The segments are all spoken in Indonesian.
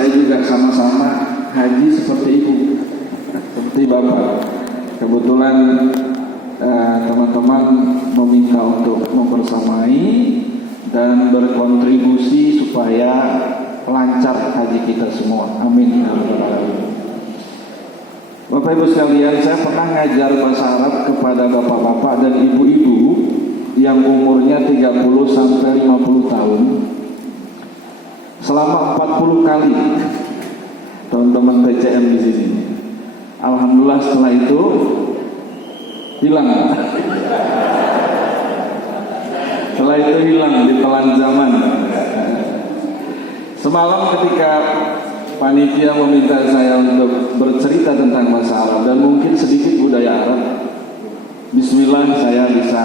saya juga sama-sama haji seperti ibu, seperti bapak. Kebetulan teman-teman meminta untuk membersamai dan berkontribusi supaya lancar haji kita semua. Amin. Bapak Ibu sekalian, saya pernah ngajar bahasa Arab kepada bapak-bapak dan ibu-ibu yang umurnya 30 sampai 50 tahun selama 40 kali. Teman-teman TCM di sini. Alhamdulillah setelah itu hilang. Setelah itu hilang, ditelan zaman. Semalam ketika panitia meminta saya untuk bercerita tentang bahasa Arab dan mungkin sedikit budaya Arab, bismillah saya bisa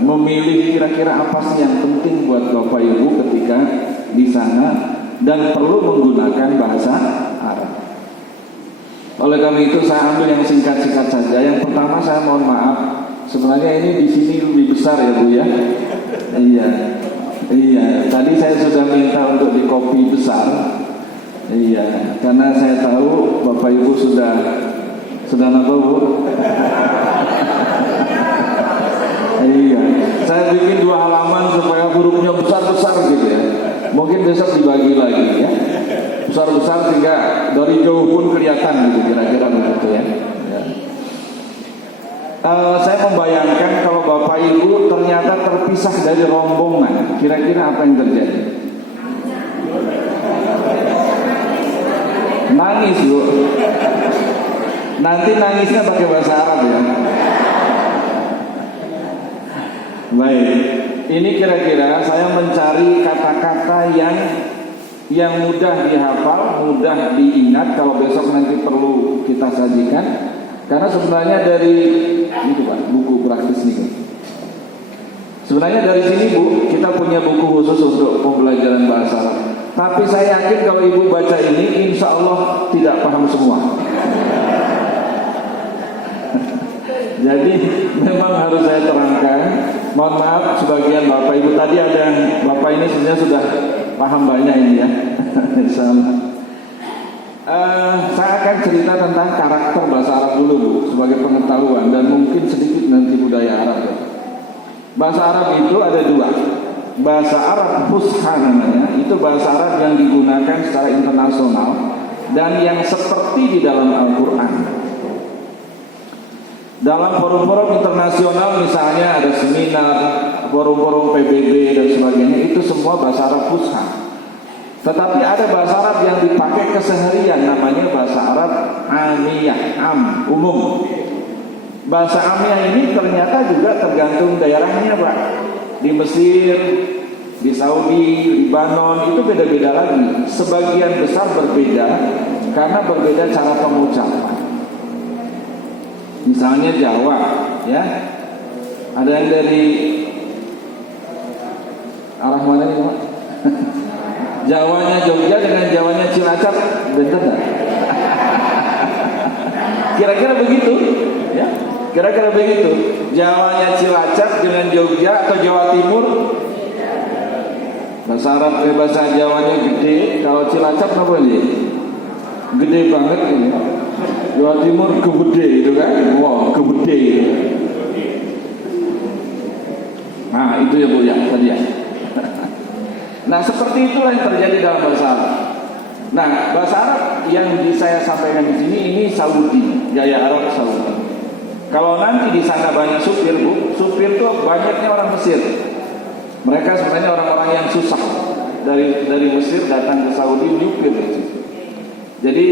memilih kira-kira apa sih yang penting buat Bapak Ibu ketika di sana dan perlu menggunakan bahasa Arab. Oleh karena itu saya ambil yang singkat-singkat saja. Yang pertama, saya mohon maaf, sebenarnya ini di sini lebih besar ya Bu ya. Iya. Tadi saya sudah minta untuk di copy besar. Iya, karena saya tahu Bapak Ibu sudah apa Bu? Iya, saya bikin 2 halaman supaya hurufnya besar-besar gitu ya. Mungkin besok dibagi lagi ya. Besar-besar sehingga dari jauh pun kelihatan gitu, kira-kira begitu ya. Saya membayangkan kalau Bapak Ibu ternyata terpisah dari rombongan, kira-kira apa yang terjadi? Nangis Bu. Nanti nangisnya pakai bahasa Arab ya. Baik, ini kira-kira saya mencari kata-kata yang mudah dihafal, mudah diingat kalau besok nanti perlu kita sajikan. Karena sebenarnya dari itu Pak, buku praktis nih. Sebenarnya dari sini Bu, kita punya buku khusus untuk pembelajaran bahasa Arab. Tapi saya yakin kalau Ibu baca ini, insya Allah tidak paham semua. Jadi memang harus saya terangkan. Mohon maaf sebagian Bapak Ibu, tadi ada yang Bapak ini sebenarnya sudah paham banyak ini ya. Insyaallah. Saya akan cerita tentang karakter bahasa Arab dulu Bu, sebagai pengetahuan dan mungkin sedikit nanti budaya Arab ya. Bahasa Arab itu ada 2. Bahasa Arab Fusha namanya, itu bahasa Arab yang digunakan secara internasional dan yang seperti di dalam Al-Quran. Dalam forum-forum internasional misalnya ada seminar, forum-forum PBB dan sebagainya, itu semua bahasa Arab Fusha. Tetapi ada bahasa Arab yang dipakai keseharian, namanya bahasa Arab Amiyah, umum. Bahasa Amiyah ini ternyata juga tergantung daerahnya Pak. Di Mesir, di Saudi, Libanon itu beda-beda lagi. Sebagian besar berbeda karena berbeda cara pengucapan. Misalnya Jawa, ya, ada yang dari arah mana nih Pak? Jawanya Jogja dengan Jawanya Cilacap, bener nggak? Kira-kira begitu, ya? Kira-kira begitu. Jawanya Cilacap dengan Jogja atau Jawa Timur. Bahasa Arab bahasa Jawanya gede, kalau Cilacap apa nih? Gede banget ini. Jawa Timur kebede itu kan? Wow, kebede gitu. Nah, itu ya Bu ya, tadi ya. Nah, seperti itulah yang terjadi dalam bahasa Arab. Nah, bahasa Arab yang saya sampaikan di sini ini Saudi, gaya Arab Saudi. Kalau nanti di sana banyak supir Bu, supir itu banyaknya orang Mesir. Mereka sebenarnya orang-orang yang susah dari Mesir datang ke Saudi nyupir di situ. Jadi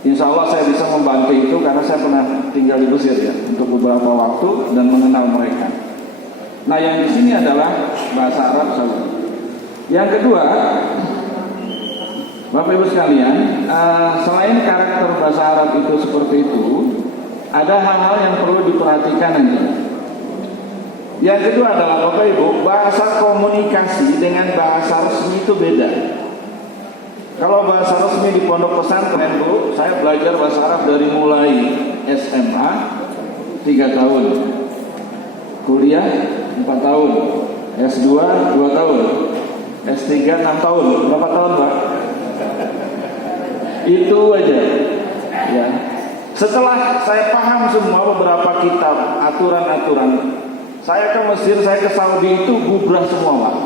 insya Allah saya bisa membantu itu karena saya pernah tinggal di Mesir ya untuk beberapa waktu dan mengenal mereka. Nah, yang di sini adalah bahasa Arab Saudi. Yang kedua, Bapak Ibu sekalian, selain karakter bahasa Arab itu seperti itu, ada hal-hal yang perlu diperhatikan nanti. Yang kedua adalah Bapak Ibu, bahasa komunikasi dengan bahasa resmi itu beda. Kalau bahasa resmi di pondok pesantren Bu, saya belajar bahasa Arab dari mulai SMA 3 tahun, kuliah 4 tahun, S2 2 tahun, S3 6 tahun. Berapa tahun Pak? Itu aja. Ya. Setelah saya paham semua beberapa kitab, aturan-aturan, saya ke Mesir, saya ke Saudi itu gubrah semua, Pak.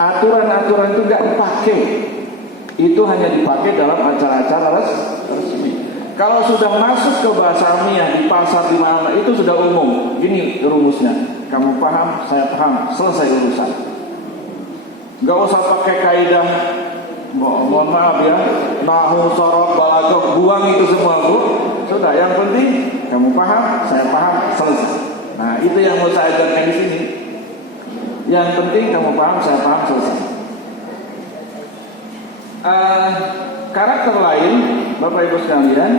Aturan-aturan itu nggak dipakai. Itu hanya dipakai dalam acara-acara resmi. Kalau sudah masuk ke bahasa Amiyah di pasar di mana itu sudah umum. Gini rumusnya. Kamu paham, saya paham, selesai urusan. Nggak usah pakai kaidah. Mohon maaf ya, nahu, sorok, balaghah, buang itu semua, Bu. Sudah, yang penting kamu paham, saya paham, selesai. Nah, itu yang mau saya ajarkan di sini. Yang penting kamu paham, saya paham, selesai. Karakter lain, Bapak Ibu sekalian,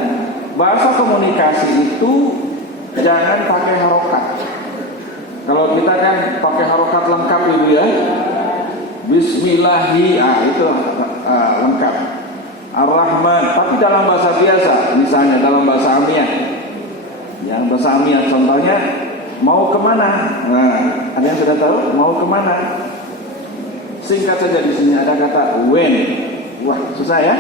bahasa komunikasi itu jangan pakai harokat. Kalau kita kan pakai harokat lengkap, Ibu ya. Bismillahi, itu lengkap. Ar-Rahman, tapi dalam bahasa biasa, misalnya dalam bahasa Amiyah. Yang bahasa Amiyah contohnya, mau kemana? Nah, ada yang sudah tahu? Mau kemana? Singkat saja di sini ada kata when. Wah, susah ya?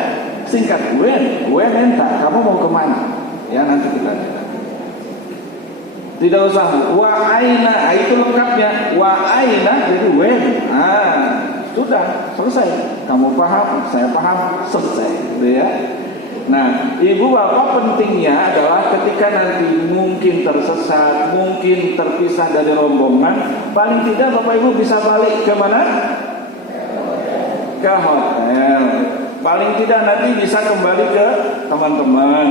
Singkat, when entah, kamu mau kemana? Ya, nanti kita lihat. Tidak usah wa aina, itu lengkapnya. Wa aina jadi when. Sudah selesai. Kamu paham, saya paham, selesai. Gitu ya. Nah, ibu bapak pentingnya adalah ketika nanti mungkin tersesat, mungkin terpisah dari rombongan, paling tidak bapak ibu bisa balik ke mana? Ke hotel. Paling tidak nanti bisa kembali ke teman-teman.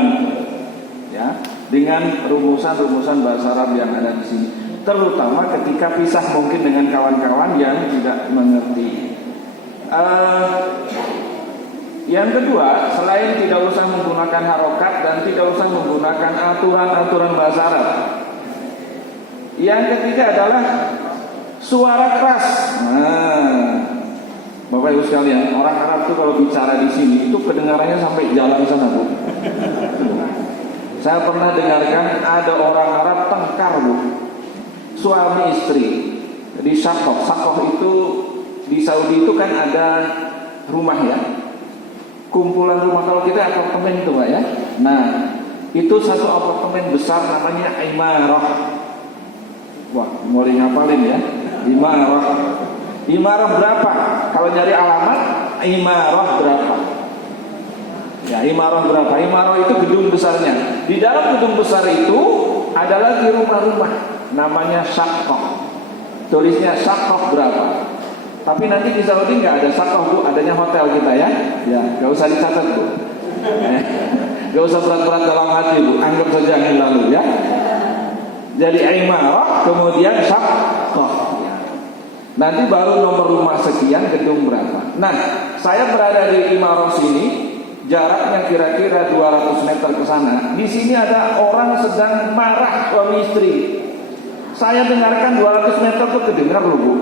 Ya, dengan rumusan-rumusan bahasa Arab yang ada di sini. Terutama ketika pisah mungkin dengan kawan-kawan yang tidak mengerti. Yang kedua, selain tidak usah menggunakan harokat dan tidak usah menggunakan aturan-aturan bahasa Arab. Yang ketiga adalah suara keras. Bapak Ibu sekalian, orang Arab itu kalau bicara di sini itu kedengarannya sampai jalan sana, Bu. Saya pernah dengarkan ada orang Arab tengkar, Bu. Suami istri di Sakoh. Sakoh itu di Saudi itu kan ada rumah ya, kumpulan rumah. Kalau kita apartemen itu Pak ya. Nah, itu satu apartemen besar namanya Imarah. Wah, mulai ngapalin ya. Imarah berapa? Kalau nyari alamat, Imarah berapa? Ya, Imarah berapa? Imarah itu gedung besarnya. Di dalam gedung besar itu ada lagi rumah-rumah, namanya Sakoh. Tulisnya Sakoh berapa? Tapi nanti di Saudi nggak ada Sakoh, Bu, adanya hotel kita ya. Ya, nggak usah dicatat, Bu. Nggak usah berat-berat dalam hati, Bu. Anggap saja yang lalu ya. Jadi Imarah, kemudian Sakoh. Nanti baru nomor rumah sekian, gedung berapa. Nah, saya berada di Imarah sini, jaraknya kira-kira 200 meter ke sana. Di sini ada orang sedang marah suami istri. Saya dengarkan 200 meter itu kedengar loh, Bu.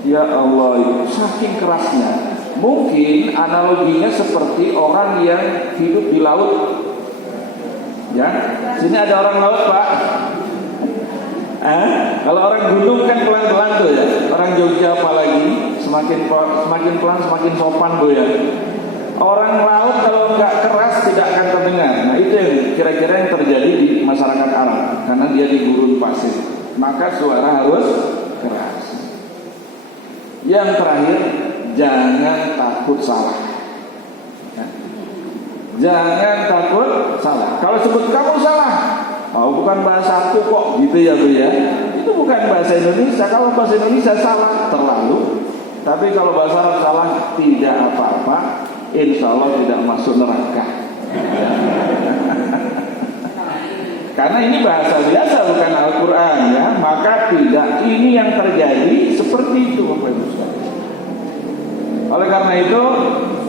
Ya Allah, saking kerasnya. Mungkin analoginya seperti orang yang hidup di laut. Ya, sini ada orang laut, Pak. Kalau orang gunung kan pelan-pelan tuh ya. Orang Jogja apalagi semakin pelan semakin sopan, Bu ya. Orang laut kalau nggak keras tidak akan terdengar. Nah, itu yang kira-kira yang terjadi di masyarakat Arab karena dia di gurun pasir. Maka suara harus keras. Yang terakhir, jangan takut salah. Jangan takut salah. Kalau sebut kamu salah, bukan bahasa aku kok, gitu ya Bu ya. Itu bukan bahasa Indonesia. Kalau bahasa Indonesia salah terlalu. Tapi kalau bahasa Arab salah tidak apa-apa. Insya Allah tidak masuk neraka. Karena ini bahasa biasa bukan Al-Quran ya. Maka tidak, ini yang terjadi seperti itu Bapak Ibu sekalian. Oleh karena itu,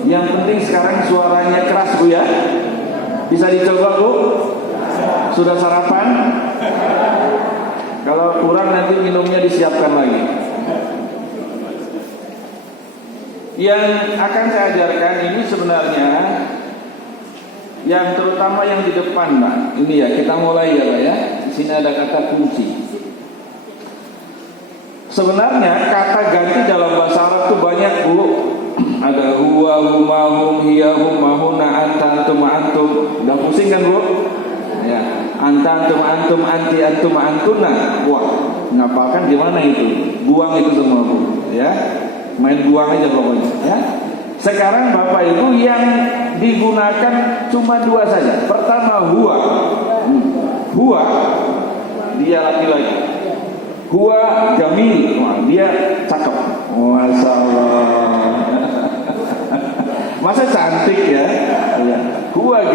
yang penting sekarang suaranya keras Bu ya. Bisa dicoba Bu? Sudah sarapan? Kalau kurang nanti minumnya disiapkan lagi. Yang akan saya ajarkan ini sebenarnya yang terutama yang di depan, Pak. Ini ya, kita mulai ya, Pak ya. Di sini ada kata kunci. Sebenarnya kata ganti dalam bahasa Arab itu banyak, Bu. Ada huwa, huma, hum, hiya, huma, Udah pusing kan Bu? Ya, antum anti antum antuna. Wah, ngapalkan gimana itu? Buang itu semua Bu. Ya, main buang aja pokoknya. Ya. Sekarang Bapak Ibu yang digunakan cuma dua saja. Pertama huwa, dia laki-laki. Huwa jamil, wah, dia cakep. Masyaallah. Masa cantik ya? Huwa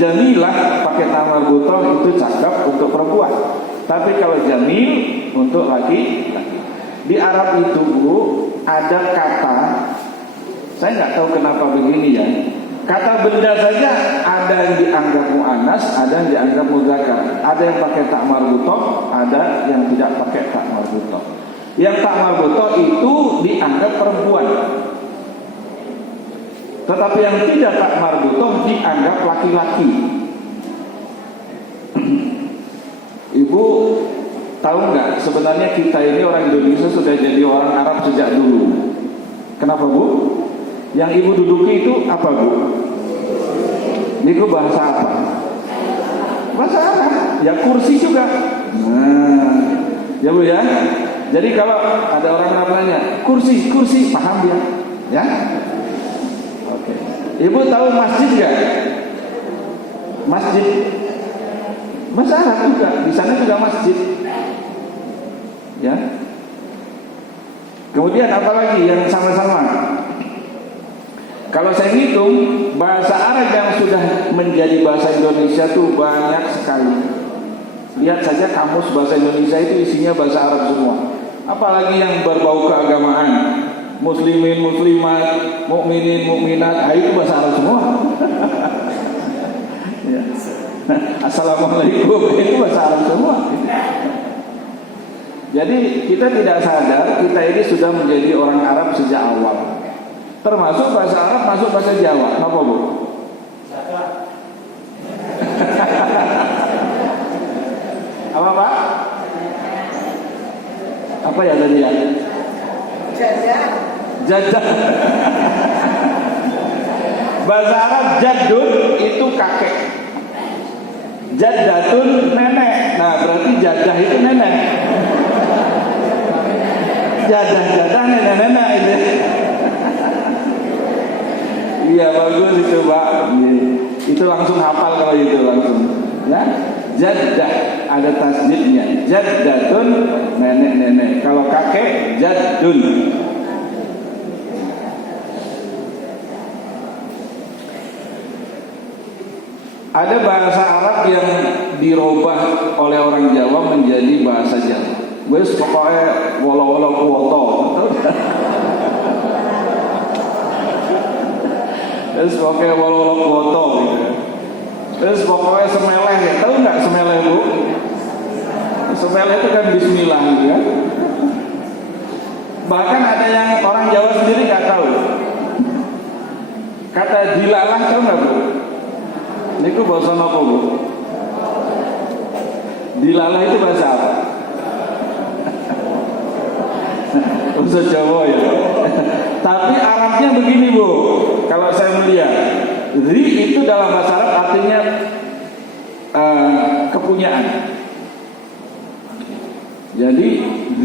jamilah pakai tamar butoh itu cakep untuk perempuan. Tapi kalau jamil untuk laki. Di Arab itu Bu ada kata, saya nggak tahu kenapa begini ya. Kata benda saja ada yang dianggap mu'annas, ada yang dianggap muzakkar. Ada yang pakai tak marbutoh, ada yang tidak pakai tak marbutoh. Yang tak marbutoh itu dianggap perempuan. Tetapi yang tidak tak marbutoh dianggap laki-laki. Ibu tahu nggak sebenarnya kita ini orang Indonesia sudah jadi orang Arab sejak dulu. Kenapa Bu? Yang ibu duduki itu apa Bu? Itu bahasa apa? Bahasa Arab. Ya kursi juga. Nah, ya Bu ya. Jadi kalau ada orang Arab nanya kursi, paham dia? Ya. Oke. Ibu tahu masjid nggak? Masjid. Bahasa Arab juga. Di sana juga masjid. Ya. Kemudian apa lagi yang sama-sama? Kalau saya hitung bahasa Arab yang sudah menjadi bahasa Indonesia itu banyak sekali. Lihat saja kamus bahasa Indonesia itu isinya bahasa Arab semua. Apalagi yang berbau keagamaan, muslimin, muslimat, mukminin, mukminat, itu bahasa Arab semua. Ya. Assalamualaikum itu bahasa Arab semua. Jadi kita tidak sadar kita ini sudah menjadi orang Arab sejak awal. Termasuk bahasa Arab masuk bahasa Jawa. Kenapa Bu? Apa Pak? Apa ya tadi ya? Jadah. Bahasa Arab jadun itu kakek. Jaddatun nenek. Nah berarti jadah itu nenek. Jadah nenek-nenek ini. Iya bagus itu Pak. Itu langsung hafal kalau itu langsung. Ya, jaddah ada tasdidnya. Jaddatun nenek-nenek. Kalau kakek jaddun. Ada bahasa Arab yang dirubah oleh orang Jawa menjadi bahasa Jawa. Wes pokoknya wolo-wolo kuwoto. Wes pokoknya wolo-wolo kuwoto gitu. Wes pokoknya semeleh ya. Tahu nggak semeleh Bu? Semeleh itu kan bismillah gitu ya. Bahkan ada yang orang Jawa sendiri nggak tahu. Kata dilalah tahu nggak Bu? Niku bahasa apa Bu? Dilalah itu bahasa apa? Bahasa Jawa ya. Tapi Arabnya begini Bu. Kalau saya melihat, ri itu dalam bahasa Arab artinya kepunyaan. Jadi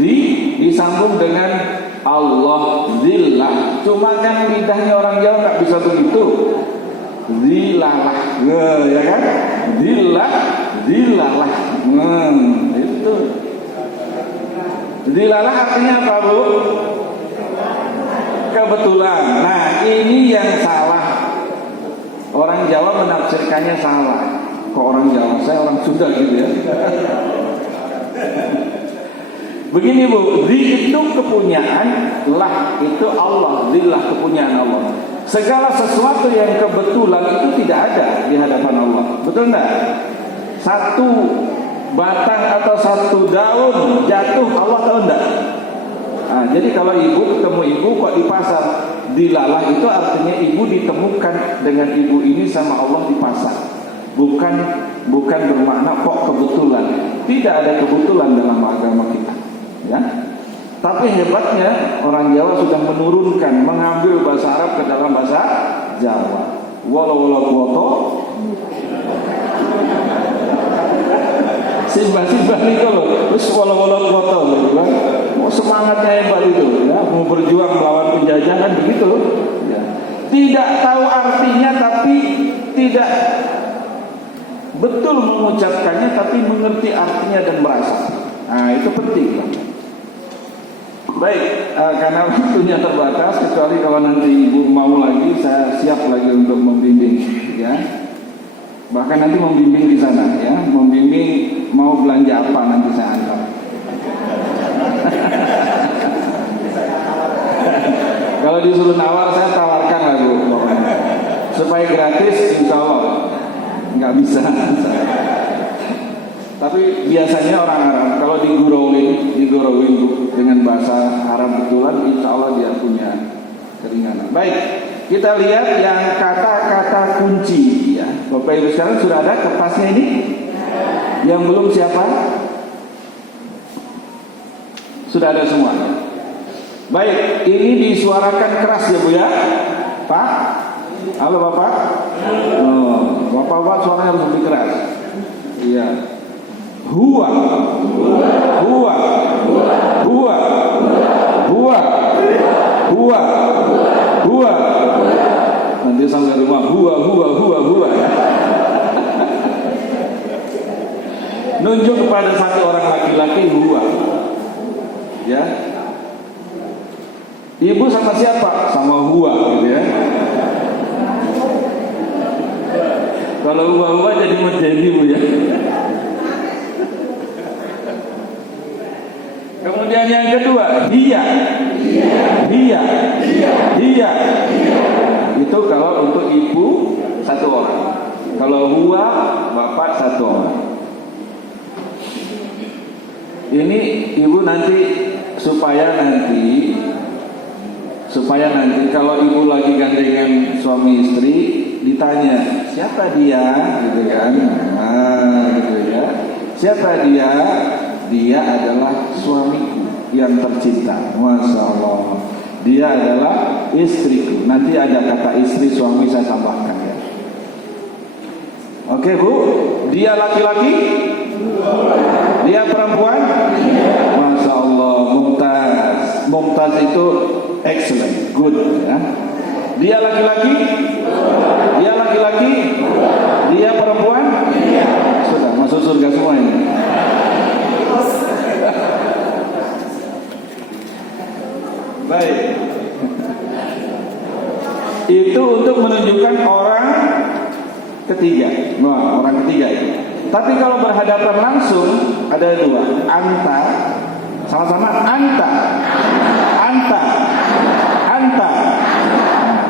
ri disambung dengan Allah zillah. Cuma kan lidahnya orang Jawa nggak bisa begitu. Zilalah, ya kan? Zilalah, itu. Zilalah artinya apa Bu? Kebetulan. Nah ini yang salah. Orang Jawa menafsirkannya salah. Kok orang Jawa? Saya orang Sunda gitu ya. Begini Bu, zi itu kepunyaan, lah itu Allah, zillah kepunyaan Allah. Segala sesuatu yang kebetulan itu tidak ada di hadapan Allah. Betul enggak? Satu batang atau satu daun jatuh Allah tahu enggak? Nah, jadi kalau ibu ketemu ibu kok di pasar, dilalah itu artinya ibu ditemukan dengan ibu ini sama Allah di pasar. Bukan bermakna kok kebetulan. Tidak ada kebetulan dalam agama kita. Ya. Tapi hebatnya orang Jawa sudah menurunkan, mengambil bahasa Arab ke dalam bahasa Jawa. wala kuoto. Simba nih kalau terus wala kuoto gitu kan. Mau semangatnya hebat itu ya, mau berjuang melawan penjajahan begitu ya. Tidak tahu artinya tapi tidak betul mengucapkannya, tapi mengerti artinya dan merasa. Nah itu penting. Baik, karena waktunya terbatas, kecuali kalau nanti ibu mau lagi, saya siap lagi untuk membimbing, ya. Bahkan nanti membimbing di sana, ya. Membimbing mau belanja apa nanti saya antar. Kalau disuruh nawar, saya tawarkan lah bu, supaya gratis, insya Allah nggak bisa. Tapi biasanya orang Arab kalau digurauin bu, dengan bahasa Arab betulan, insya Allah dia punya keringanan. Baik, kita lihat yang kata-kata kunci ya. Bapak Ibu sekarang sudah ada kertasnya ini? Yang belum siapa? Sudah ada semua. Baik, ini disuarakan keras ya bu ya, Pak. Halo Bapak. Oh, Bapak suaranya harus lebih keras. Iya. Huwa, huwa, huwa, huwa, huwa, huwa. Nanti sampai rumah huwa. Nunjuk kepada satu orang laki-laki huwa. Ya. Ibu sama siapa? Sama huwa gitu ya. Kalau huwa jadi menjadi bu ya. Kemudian yang kedua, dia. Itu kalau untuk ibu satu orang. Kalau huwa bapak satu orang. Ini ibu nanti supaya nanti kalau ibu lagi gandengan suami istri ditanya siapa dia, gitu kan? Nah, gitu ya. Siapa dia? Dia adalah suamiku yang tercinta. Masya Allah. Dia adalah istriku. Nanti ada kata istri suami saya tambahkan ya. Oke bu. Dia laki-laki? Dia perempuan? Masya Allah. Mumtaz. Mumtaz itu excellent, good ya. Dia laki-laki? Dia laki-laki? Dia perempuan? Sudah masuk surga semua ini. Baik. Itu untuk menunjukkan orang ketiga. Wah, orang ketiga itu. Tapi kalau berhadapan langsung ada dua. Anta. Sama-sama anta.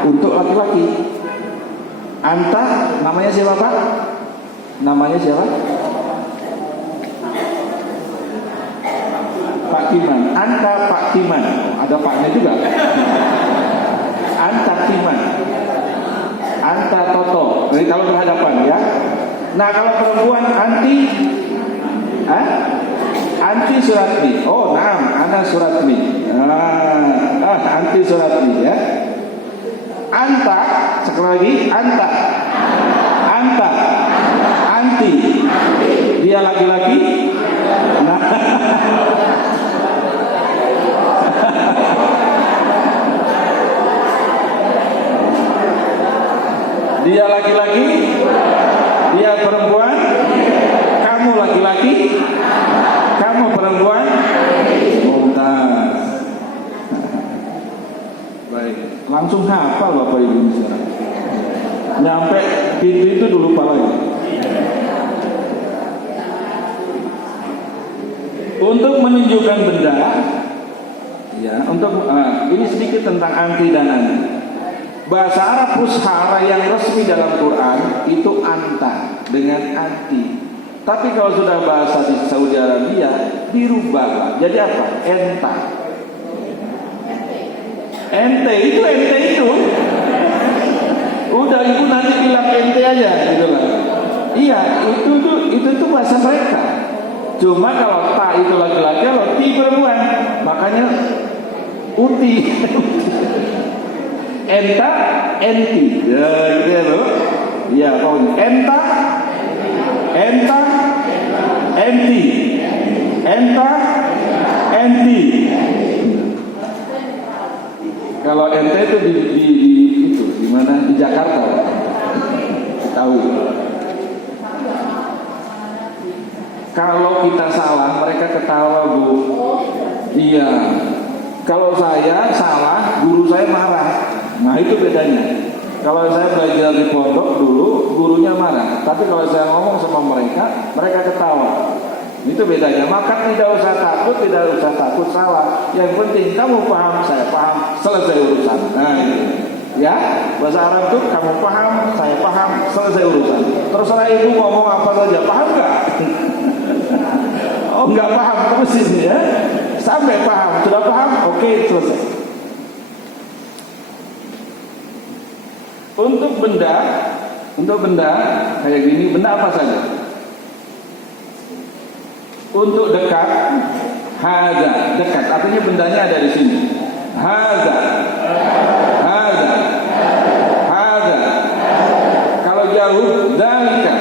Untuk laki-laki. Anta namanya siapa Pak? Namanya siapa? Pak Kiman. Anta Pak Kiman. Ada Paknya juga. Anta Kiman. Anta Toto. Jadi kalau berhadapan ya. Nah kalau perempuan Anti, Anti Suratmi. Oh, Ana Suratmi. Anti Suratmi ya. Anta, sekali lagi Anta. Anti. Dia laki-laki. Nah. Dia laki-laki, dia perempuan, kamu laki-laki, kamu perempuan. Mumtaz. Baik, langsung hafal Bapak Ibu sekarang. Nyampe pintu itu dulu lupa lagi. Untuk menunjukkan benda, ya, ini sedikit tentang anti dan anti. Bahasa Arab Fushara yang resmi dalam Quran itu anta dengan anti. Tapi kalau sudah bahasa di Saudi Arabia dirubah. Jadi apa? Enta. Ente itu. Udah ibu nanti bilang ente aja gitu lah. Iya, itu bahasa mereka. Cuma kalau ta itu laki-laki, kalau ti perempuan, makanya uti. enta, enti. Ya, gitu ya loh. Ya, pokoknya enta, enta, enti, enta, enti. Kalau ente itu di mana? Di Jakarta. Tahu. Kalau kita salah, mereka ketawa, Bu. Iya. Kalau saya salah, guru saya marah. Nah, itu bedanya. Kalau saya belajar di pondok dulu, gurunya marah. Tapi kalau saya ngomong sama mereka, mereka ketawa. Itu bedanya. Maka tidak usah takut salah. Yang penting kamu paham, saya paham, selesai urusan. Nah, ya, bahasa Arab itu kamu paham, saya paham, selesai urusan. Terserah ibu ngomong apa saja, paham nggak? Oh, nggak paham terus ini ya. Sampai paham, sudah paham, oke, selesai. Untuk benda kayak gini, benda apa saja? Untuk dekat, hada, dekat, artinya bendanya ada di sini. Hada. Kalau jauh, dalika.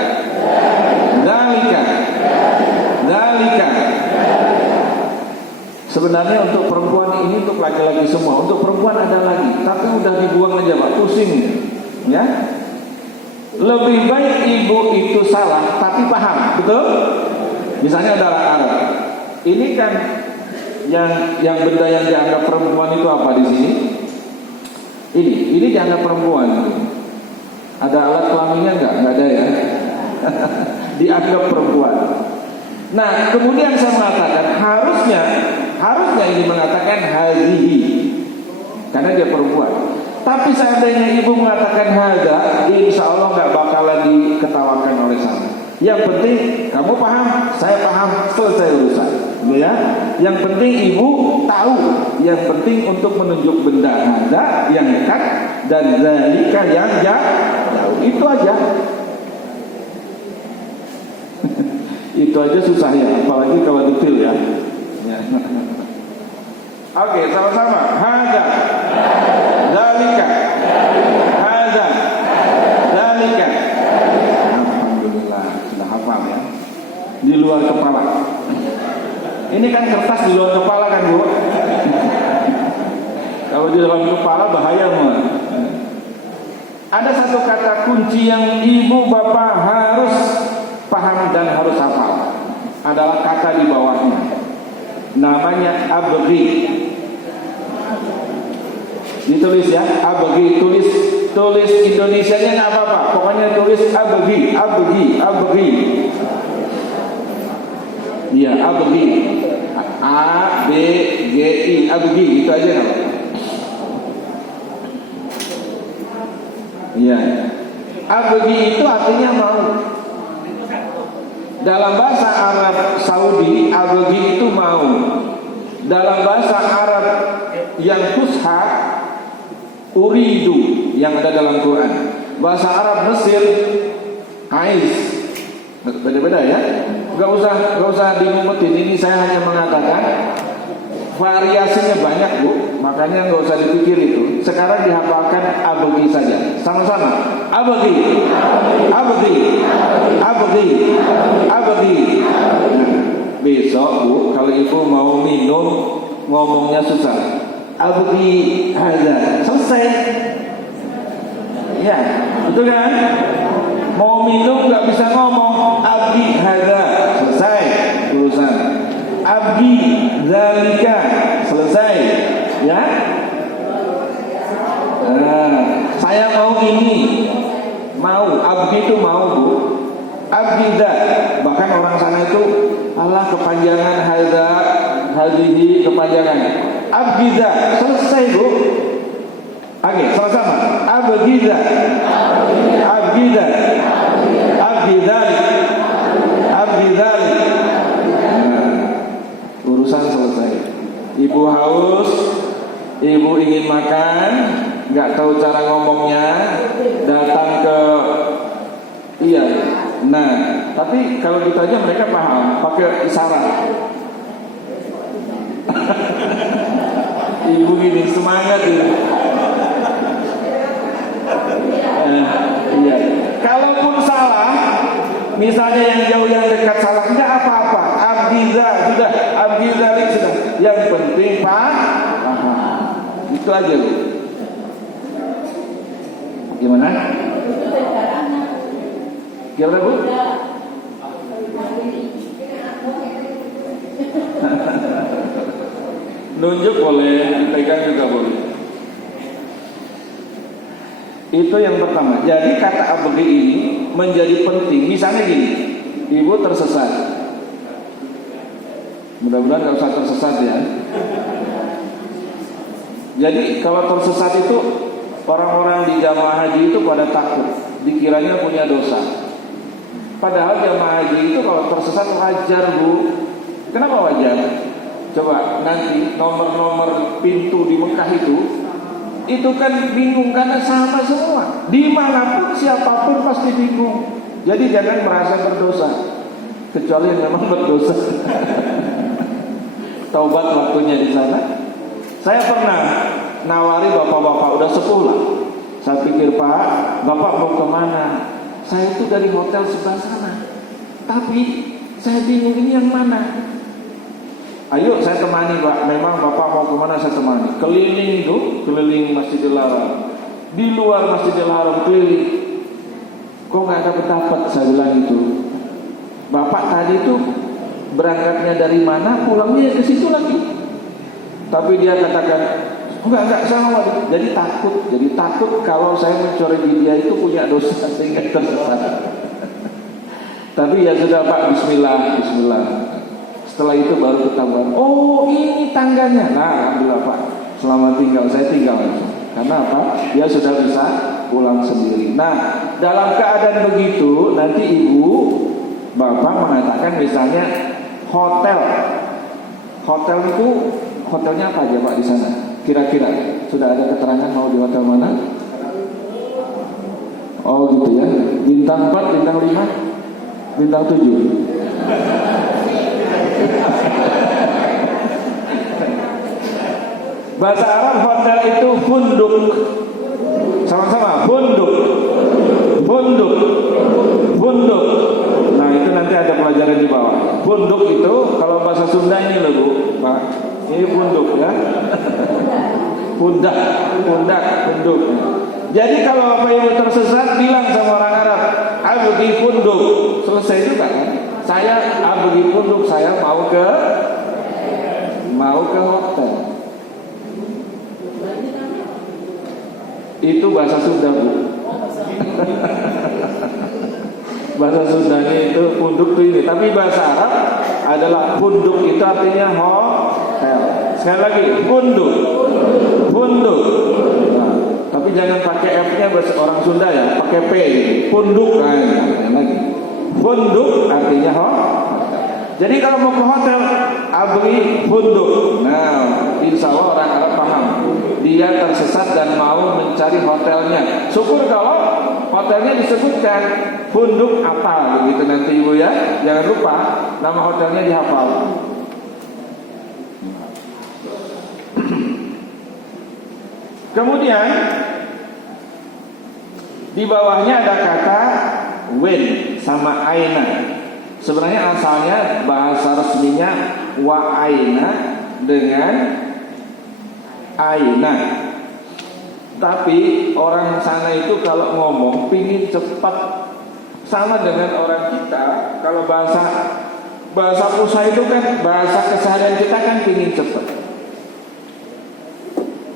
Sebenarnya untuk perempuan ini untuk laki-laki semua. Untuk perempuan ada lagi, tapi udah dibuang aja Pak, pusing. Ya. Lebih baik ibu itu salah tapi paham, betul? Misalnya adalah Arab. Ini kan yang benda yang dianggap perempuan itu apa di sini? Ini dianggap perempuan. Ada alat kelaminnya enggak? Enggak ada ya. Dianggap perempuan. Nah, kemudian saya mengatakan harusnya ini mengatakan hazihi karena dia perempuan. Tapi seandainya ibu mengatakan hada, insya Allah nggak bakalan diketawakan oleh saya. Yang penting kamu paham, saya paham, selesai urusan, ya. Yang penting ibu tahu. Yang penting untuk menunjuk benda hada yang dekat dan zalika yang jauh. Itu aja. Itu aja susah ya, apalagi kalau detail ya. Oke, sama-sama. Hada, zalika, hada, zalika. Alhamdulillah, sudah hafal ya. Di luar kepala. Ini kan kertas di luar kepala kan, Bu? Kalau di dalam kepala bahaya, Bu. Ada satu kata kunci yang ibu bapak harus paham dan harus hafal. Adalah kata di bawahnya. Namanya abghi. Ditulis ya, abghi, tulis Indonesianya nggak apa-apa. Pokoknya tulis abghi. Iya, abghi. A B G I, abghi, itu aja nggak apa-apa. Iya. Abghi itu artinya mau. Dalam bahasa Arab Saudi, abghi itu mau. Dalam bahasa Arab yang fusha, uridu, yang ada dalam Quran. Bahasa Arab Mesir, aiz. Beda-beda ya. Gak usah dimumetin. Ini saya hanya mengatakan variasinya banyak, Bu. Makanya gak usah dipikir itu. Sekarang dihafalkan abghi saja. Sama-sama. Abghi. Besok, Bu, kalau ibu mau minum ngomongnya susah. Abghi hadza. Selesai. Ya, betul kan? Mau minum nggak bisa ngomong. Abghi hadza. Selesai urusan. Abghi zalika. Selesai. Ya. Saya mau ini. Mau. Abghi itu mau, Bu. Abghi za. Bahkan orang sana itu Allah kepanjangan hadza, hadhihi kepanjangan. Abgiza, selesai, Bu. Oke, sama-sama. Abgiza. Urusan selesai. Ibu haus, ibu ingin makan, nggak tahu cara ngomongnya, datang ke Nah, tapi kalau gitu aja mereka paham, pakai isyarat. Ibu gini semangat ini. aja Bu. Gimana? Gimana Bu? Nunjuk boleh, dipegang juga boleh. Itu yang pertama. Jadi kata abdi ini menjadi penting. Misalnya gini, ibu tersesat. Mudah-mudahan gak usah tersesat ya. Jadi kalau tersesat itu orang-orang di jamaah haji itu pada takut, dikiranya punya dosa. Padahal jamaah haji itu kalau tersesat wajar Bu. Kenapa wajar? Coba nanti nomor-nomor pintu di Mekah itu kan bingung karena sama semua. Dimanapun siapapun pasti bingung. Jadi jangan merasa berdosa, kecuali yang memang berdosa. Taubat waktunya di sana. Saya pernah nawari bapak-bapak udah sepuh lah. Saya pikir Pak, bapak mau kemana? Saya itu dari hotel sebelah sana. Tapi saya bingung ini yang mana. Ayo saya temani Pak, memang Bapak mau kemana saya temani. Keliling itu, keliling Masjidil Haram. Di luar Masjidil Haram keliling. Kok gak dapat-dapat, saya bilang itu. Bapak tadi itu berangkatnya dari mana, pulangnya ke situ lagi. Tapi dia katakan, enggak sama. Jadi takut kalau saya mencoregi dia itu punya dosa sehingga tersesat. Tapi ya sudah Pak, bismillah. Setelah itu baru ketahuan, oh ini tangganya. Nah alhamdulillah Pak, selamat tinggal, saya tinggal. Karena apa? Dia sudah bisa pulang sendiri. Nah dalam keadaan begitu, nanti ibu bapak mengatakan misalnya hotel itu hotelnya apa aja Pak di sana? Kira-kira sudah ada keterangan mau di hotel mana? Oh gitu ya, bintang 4, bintang 5, bintang 7. Bahasa Arab hotel itu funduk. Sama-sama, funduk. Nah itu nanti ada pelajaran di bawah. Funduk itu kalau bahasa Sunda ini loh Bu, Pak. Ini funduk ya. Pundak. Jadi kalau Bapak Ibu tersesat, bilang sama orang Arab, abdi funduk. Selesai juga kan? Saya abdi funduk, saya mau ke hotel. Itu bahasa Sunda Bu. Bahasa Sundanya itu funduk itu ini. Tapi bahasa Arab adalah funduk itu artinya hotel. Sekali lagi funduk. Nah, tapi jangan pakai F-nya bahasa orang Sunda ya, pakai P. Funduk lagi. Funduk artinya hotel. Jadi kalau mau ke hotel, abri funduk. Nah, insya Allah orang Arab paham. Dia tersesat dan mau mencari hotelnya. Syukur kalau hotelnya disebutkan funduk apa, begitu nanti ibu ya. Jangan lupa nama hotelnya dihafal. Kemudian di bawahnya ada kata wen sama aina. Sebenarnya asalnya bahasa resminya wa aina dengan aina. Tapi orang sana itu kalau ngomong pingin cepat, sama dengan orang kita. Kalau bahasa pusat itu kan bahasa keseharian kita kan pingin cepat.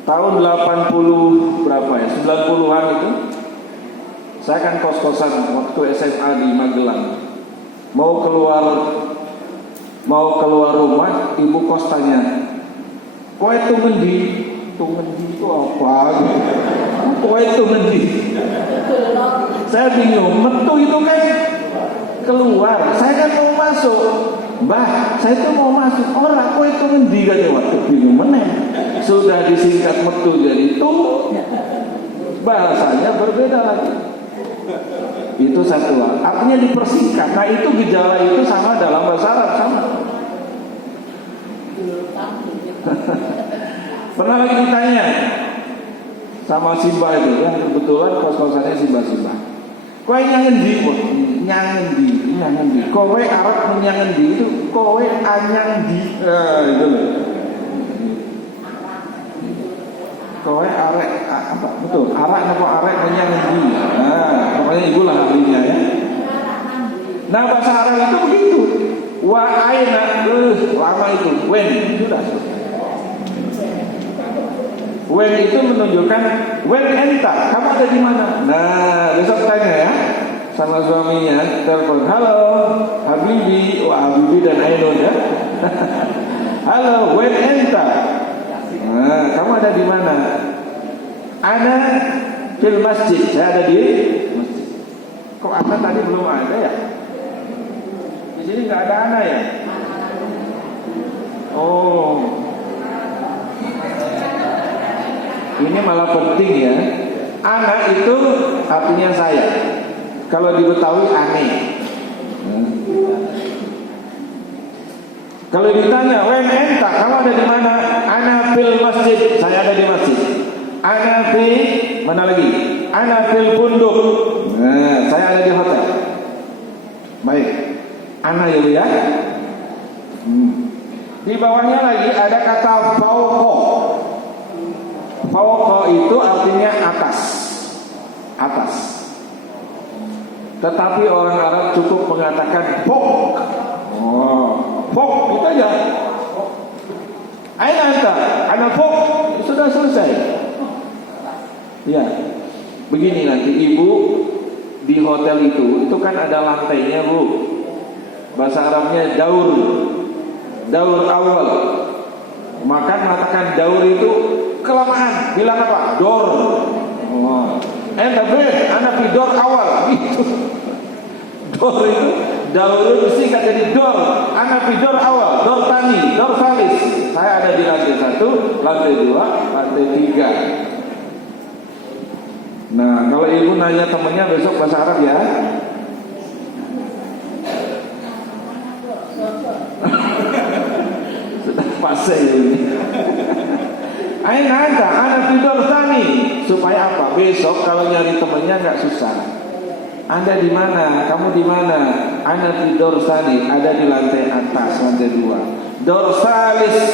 Tahun 80 berapa ya? 90-an itu saya kan kos-kosan waktu SMA di Magelang. Mau keluar rumah, ibu kos tanya, "Kowe itu ngendi?" Itu apa? Kowe itu ngendi? Saya bingung. Metu itu kan keluar. Saya kan mau masuk. Mbah, saya itu mau masuk. Orang kowe itu ngendi kan ya? Waktu bingung meneh. Sudah disingkat metu jadi itu. Bahasanya berbeda lagi. Itu satu hal. Artinya dipersingkat. Nah itu gejala itu sama dalam bahasa Arab sama. Pernah lagi ditanya sama Simba itu, yang kebetulan kos-kosannya Simba. Kowe nyangendi, nyangendi. Kowe Arab nyangendi itu kowe anyangdi. Itu loh. kowe arek apa? Betul, arak apa arek menyang di. Nah, pokoknya ibu lah ahlinya ya. Nah, bahasa Arab itu begitu. Wa aina, lama itu. When, sudah. When itu menunjukkan when enta, kamu ada di mana? Nah, besok tanya ya sama suaminya, telepon, halo, Habibi, wah Habibi dan Ainun ya. Halo, when enta? Nah, kamu ada di mana? Ana fil masjid, saya ada di masjid. Kok ana tadi belum ada ya? Di sini nggak ada ana ya? Oh, ini malah penting ya. Ana itu artinya saya. Kalau di Betawi aneh. Kalau ditanya, when enta, kamu ada di mana? Ana fil masjid, saya ada di masjid. Ana fi, mana lagi? Ana fil punduk. Nah, saya ada di hotel. Baik. Ana ya Bu ya. Di bawahnya lagi ada kata fauqo. Fauqo itu artinya atas. Atas. Tetapi orang Arab cukup mengatakan fauq. Oh, fauq itu aja. Aina anta? Ana fauq. Sudah selesai. Ya. Begini nanti ibu di hotel itu kan ada lantainya Bu. Bahasa Arabnya daur. Daur awal. Maka mengatakan daur itu kelamaan. Bilang apa? Dor. Oh. Tapi anak di dor awal gitu. Dor itu daur itu singkat jadi dor. Anak di dor awal, dor tani, dor salis. Saya ada di lantai 1, lantai 2, lantai 3. Nah, kalau ibu nanya temennya besok bahasa Arab ya. Sudah fase ini. Aina anta, ana tidur tani. Supaya apa? Besok kalau nyari temennya nggak susah. Anda di mana? Kamu di mana? Ana tidur tani, ada di lantai atas, lantai 2. Dorsalis,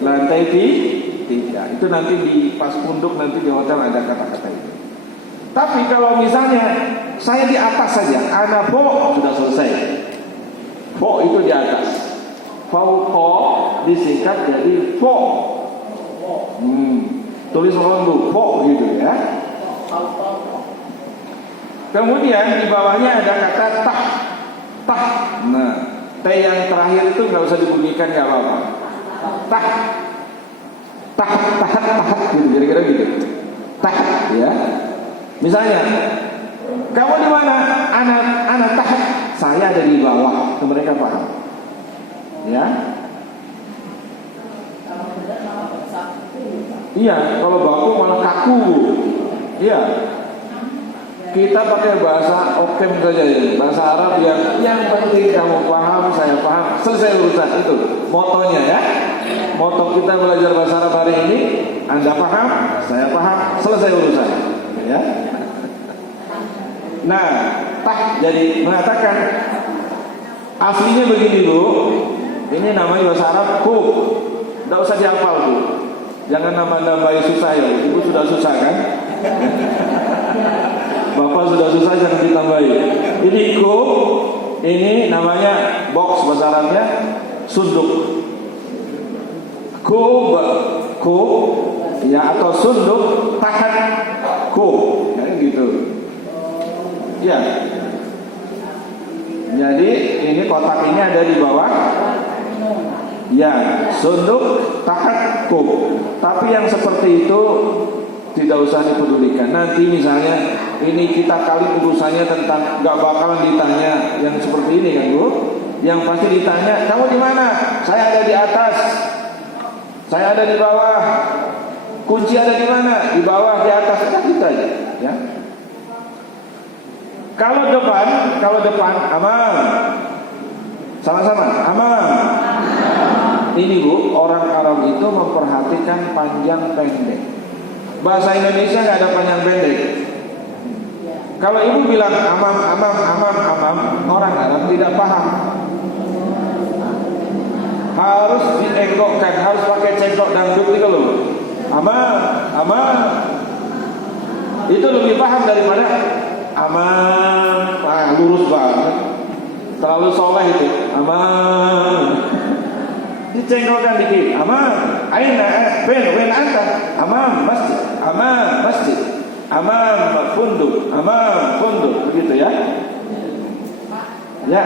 lantai 3. Itu nanti di pas punduk nanti di hotel ada kata-kata itu. Tapi kalau misalnya saya di atas saja, ana fo sudah selesai. Fo itu di atas. Fauqo disingkat jadi fo. Tulis rondu fo gitu ya. Kemudian di bawahnya ada kata tah. Tah. Nah, T yang terakhir itu nggak usah dibunyikan, nggak apa-apa. Tah. Tah, tahat gitu, kira-kira gitu. Tah ya. Misalnya, kamu di mana? Anak tahat. Saya ada di bawah. Itu mereka paham. Ya. Iya, kalau baku malah kaku. Iya. Kita pakai bahasa okem saja ya. Bahasa Arab yang penting kamu paham, saya paham, selesai urusan itu. Motonya ya. Moto kita belajar bahasa Arab hari ini, Anda paham, saya paham, selesai urusan. Ya. Nah, jadi mengatakan aslinya begini Bu. Ini namanya bahasa Arab kub. Tidak usah dihafal Bu. Jangan nambah-nambahin susah ya. Ibu sudah susah kan? Bapak sudah susah, jangan ditambahin. Ini kub. Ini namanya box bahasa Arabnya sunduk. Kub ya, atau sunduk tahan kub. Ya gitu. Ya. Jadi ini kotak ini ada di bawah. Ya, sunduk tahat kub. Tapi yang seperti itu tidak usah dipedulikan. Nanti misalnya ini kita kali urusannya tentang nggak bakalan ditanya yang seperti ini kan Bu. Yang pasti ditanya, kamu di mana? Saya ada di atas. Saya ada di bawah. Kunci ada di mana? Di bawah, di atas. Kita aja. Ya. Kalau depan aman. Sama-sama, aman. Ini Bu, orang Arab itu memperhatikan panjang pendek. Bahasa Indonesia nggak ada panjang pendek. Kalau ibu bilang amam, orang Arab tidak paham. Harus dienggokkan, harus pakai cendok dangdut itu loh. aman, aman. Itu lebih paham daripada aman. Nah, lurus banget. Terlalu soleh itu. Aman. Dicengkolkan dikit. Aman. Aina wen anta. Aman masjid. Aman masjid. Aman funduk. Aman funduk. Begitu ya. Ya.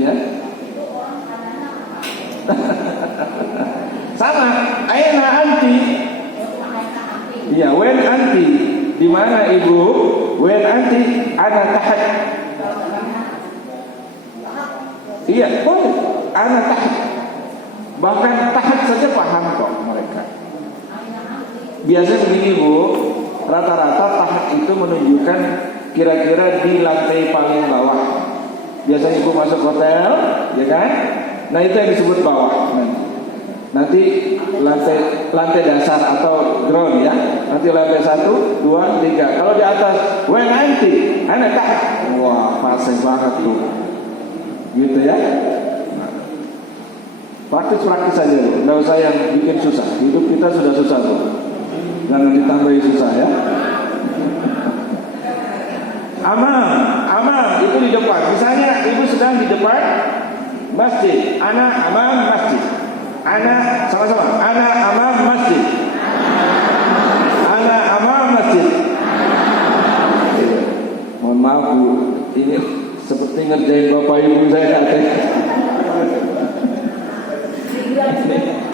Ya. Sama. Aina anti. Ya, wen anti. Di mana ibu? Wen anti ana tahat. Iya, boleh. Ana tahat. Bahkan tahat saja paham kok mereka. Biasanya begini Bu, rata-rata tahat itu menunjukkan kira-kira di lantai paling bawah. Biasanya ibu masuk hotel, ya kan? Nah itu yang disebut bawah. Nanti lantai dasar atau ground ya. Nanti lantai 1, 2, 3. Kalau di atas, wen nanti, ana tahat. Wah, fasih banget tuh. Gitu ya. Praktis-praktis saja Bu. Nggak usah yang bikin susah. Hidup kita sudah susah Bu. Jangan ditambahi susah ya. Aman itu di depan. Misalnya ibu sedang di depan masjid. Ana aman masjid. Ana sama-sama. Ana aman masjid. Ana aman masjid. Mohon maaf Bu, ini seperti ngerjain bapak ibu saya katanya.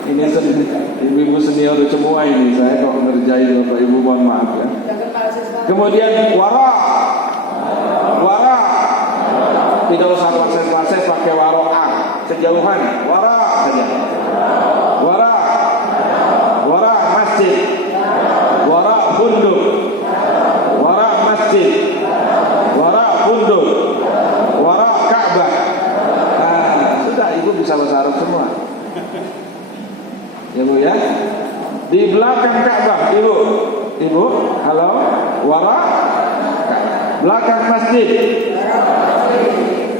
Ini ibu-ibu senior semua ini. Saya kok ngerjain bapak ibu, mohon maaf ya. Kemudian wara. Tidak usah paksa-paksa pakai waro'a. Kejauhan. Wara saja. Wara masjid. Wara funduk. Wara masjid. Wara funduk. Wara Ka'bah. Nah, sudah ibu bisa bahasa Arab semua. Ya Bu ya. Di belakang Ka'bah, Ibu, halo. Wara belakang masjid.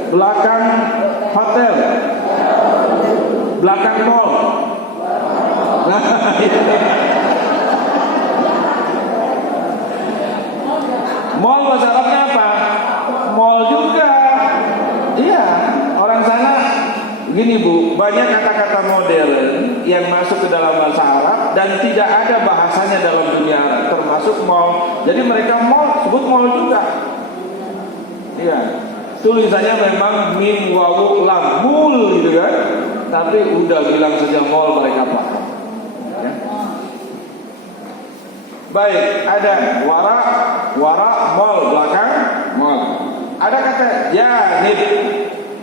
Belakang hotel. Belakang mall. Nah, mall bahasa Arabnya apa? Mall juga. Iya, orang sana gini Bu, banyak kata-kata modern yang masuk ke dalam bahasa Arab dan tidak ada bahasanya dalam dunia Arab, termasuk mall. Jadi mereka mall sebut mall juga. Iya. Tulisannya memang mim wawu lam mul gitu kan. Tapi udah bilang saja mall mereka paham. Ya. Baik, ada wara mall belakang mall. Ada kata janib.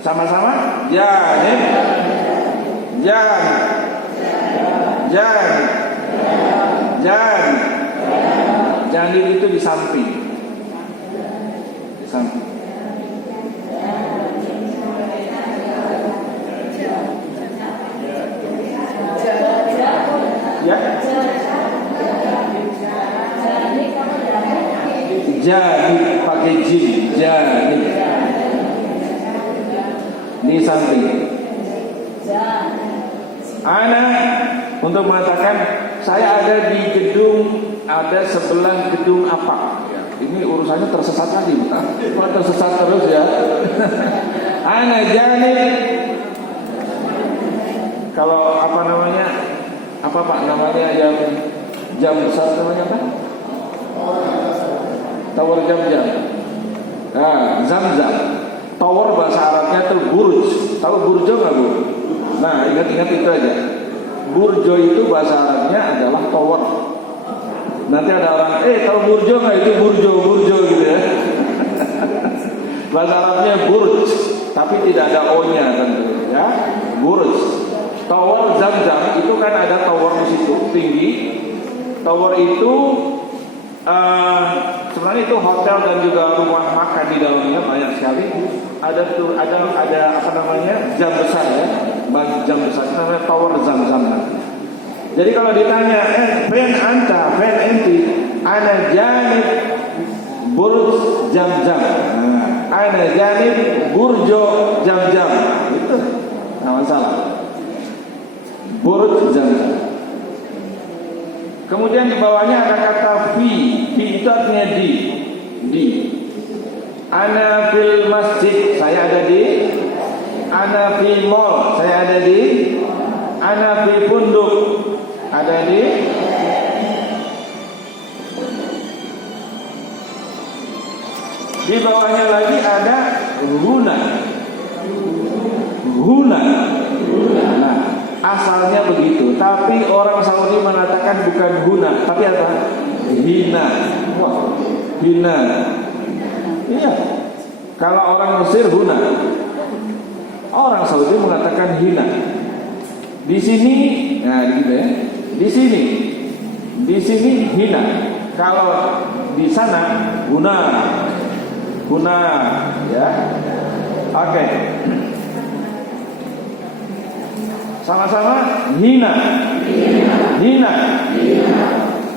Sama-sama janib. Janib itu di samping. Di samping. Ya. Janib pakai jim, janib. Di samping. Ana untuk mengatakan saya ada di gedung, ada sebelah gedung apa? Ya, ini urusannya tersesat lagi, kok tersesat terus ya? Ana janib. Kalau apa namanya? Apa Pak namanya yang jam besar namanya apa? Tower jam-jam. Nah, Zam-Zam. Tower bahasa Arabnya itu burj. Tahu burjo nggak Bu? Nah, ingat-ingat itu aja. Burjo itu bahasa Arabnya adalah tower. Nanti ada orang, tahu burjo nggak? Itu burjo gitu ya. Bahasa Arabnya burj, tapi tidak ada o-nya tentu ya. Burj. Tower Zam-Zam itu kan ada tower di situ tinggi. Tower itu sebenarnya itu hotel dan juga rumah makan di dalamnya banyak sekali. Ada apa namanya jam besar ya, jam besar itu namanya tower Zam-Zam. Jadi kalau ditanya, fen anta, fen enti, ana janib burj Zam-Zam. Ana janib burjo Zam-Zam. Itu nggak masalah. Buruj Zamzam. Kemudian di bawahnya ada kata fi. Fi itu artinya di. Ana fil masjid, saya ada di. Ana fil mall, saya ada di. Ana fil punduk, ada di. Di bawahnya lagi ada huna. Nah, asalnya begitu, tapi orang Saudi mengatakan bukan huna, tapi apa? Hina. Wah, hina. Iya. Kalau orang Mesir huna, orang Saudi mengatakan hina. Di sini, nah gitu ya. Di sini hina. Kalau di sana huna, ya. Oke. Sama-sama hina.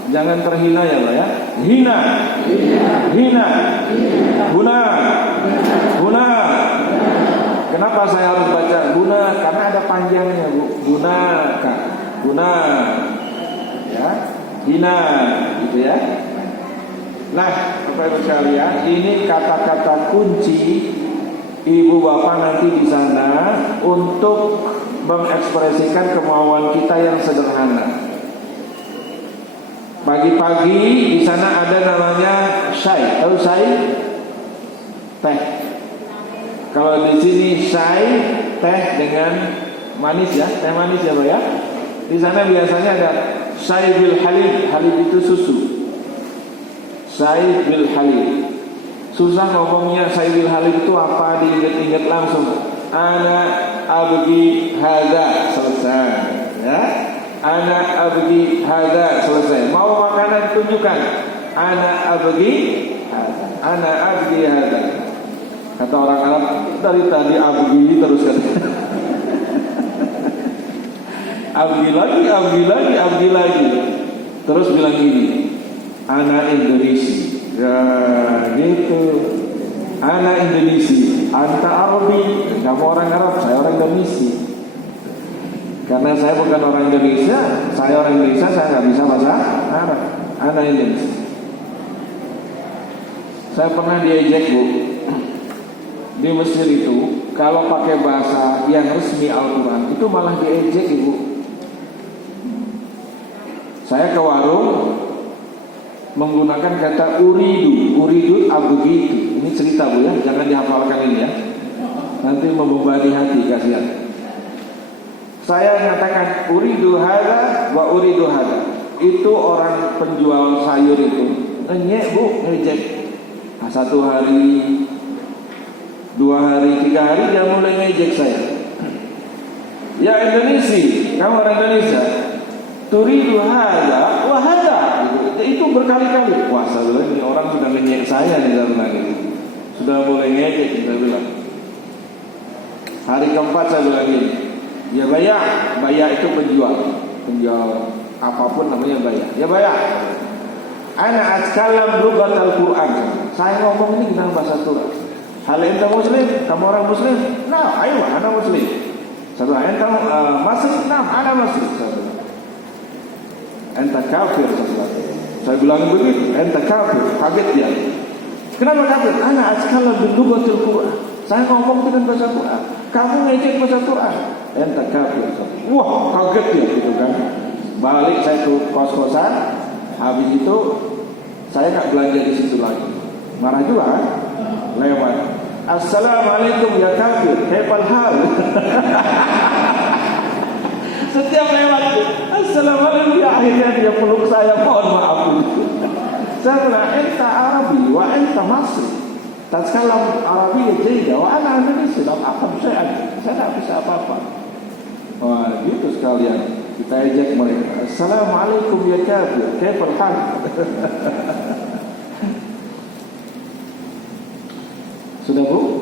Jangan terhina ya Pak ya. Hina. Guna. Kenapa saya harus baca guna? Karena ada panjangnya Bu. Guna. Ya. Hina gitu ya. Nah, Bapak Ibu sekalian, ini kata-kata kunci ibu bapak nanti di sana untuk mengekspresikan kemauan kita yang sederhana. Pagi-pagi di sana ada namanya syai. Tahu syai? Teh. Kalau di sini syai teh dengan manis ya, teh manis ya Pak ya. Di sana biasanya ada syai bil halib. Halib itu susu. Syai bil halib. Susah ngomongnya syai bil halib itu apa, diingat-ingat langsung. Ana abgi hadza, selesai ya. Ana abgi hadza, selesai. Mau makanan tunjukkan. Ana abgi hadza. Kata orang Arab, dari tadi abgi terus kan. abgi lagi. Terus bilang gini, ana Indonesia. Ya gitu. Ana Indonesia, anta Arabi. Kamu orang Arab, saya orang Indonesia. Karena saya bukan orang Indonesia, saya orang Indonesia, saya nggak bisa bahasa Arab. Ana Indonesia. Saya pernah diejek Bu. Di Mesir itu, kalau pakai bahasa yang resmi Al-Quran, itu malah diejek Ibu. Saya ke warung menggunakan kata uridu begitu. Ini cerita Bu ya, jangan dihafalkan ini ya. Nanti membebani hati, kasihan. Saya nyatakan uridu hadza wa uridu hadza. Itu orang penjual sayur itu ngenyek Bu, ngejek. Nah, 1 hari, 2 hari, 3 hari dia mulai ngejek saya. Ya Indonesia, kamu orang Indonesia. Turidu hadza wa hadza. Itu berkali-kali. Wah, sebenarnya ini orang sudah ngenyek saya di dalam lagi. Sudah mulai ngejek, saya bilang. Hari keempat saya bilang gini, ya Baya itu penjual apapun namanya Baya. Ya Baya, ana atkalam lughatal Quran. Saya ngomong ini dengan bahasa Quran. Hal ente muslim, kamu orang muslim? Nah, ayo, ana muslim. Saya bilang, ente masih? Nah, ana masih. Saya bilang, ente kafir. Saya bilang begitu, ente kafir. Kaget dia. Kenapa kafir? Ana atkalam lughatil Quran. Saya ngomong dengan bahasa Quran. Kamu ngejek bahasa Quran. Ente kafir. Wah, kaget dia gitu kan. Balik saya ke kos-kosan. Habis itu saya nggak belanja di situ lagi. Marah juga kan? Lewat. Assalamualaikum ya kafir. Kaifal hal? Setiap lewat, assalamualaikum ya, akhirnya dia peluk saya. Mohon maaf. Saya bilang, enta Arabi wa enta Masri. Tatkalam Arabi jayda wa ana Indonesia. Apa saya tidak bisa apa-apa. Wah, gitu sekalian. Kita ejek mereka. Assalamualaikum ya kafir. Kaifal hal? Sudah Bu?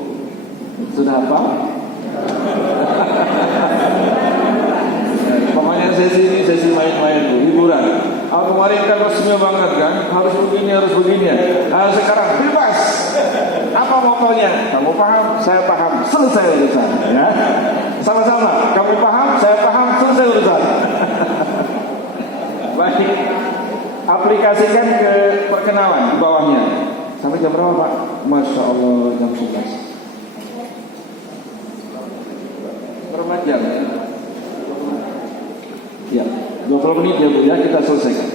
Sudah apa? Pokoknya sesi ini sesi main-main Bu, hiburan. Kemarin kan resmi banget kan, harus begini ya. Nah, sekarang bebas. Apa motonya? Kamu paham, saya paham, selesai urusan ya. Sama-sama, kamu paham, saya paham, selesai urusan. Baik, aplikasikan ke perkenalan di bawahnya. Sampai jam berapa Pak? Masya Allah jam 11. Berapa jam ya? Ya, 20 menit ya Bu ya, kita selesaikan.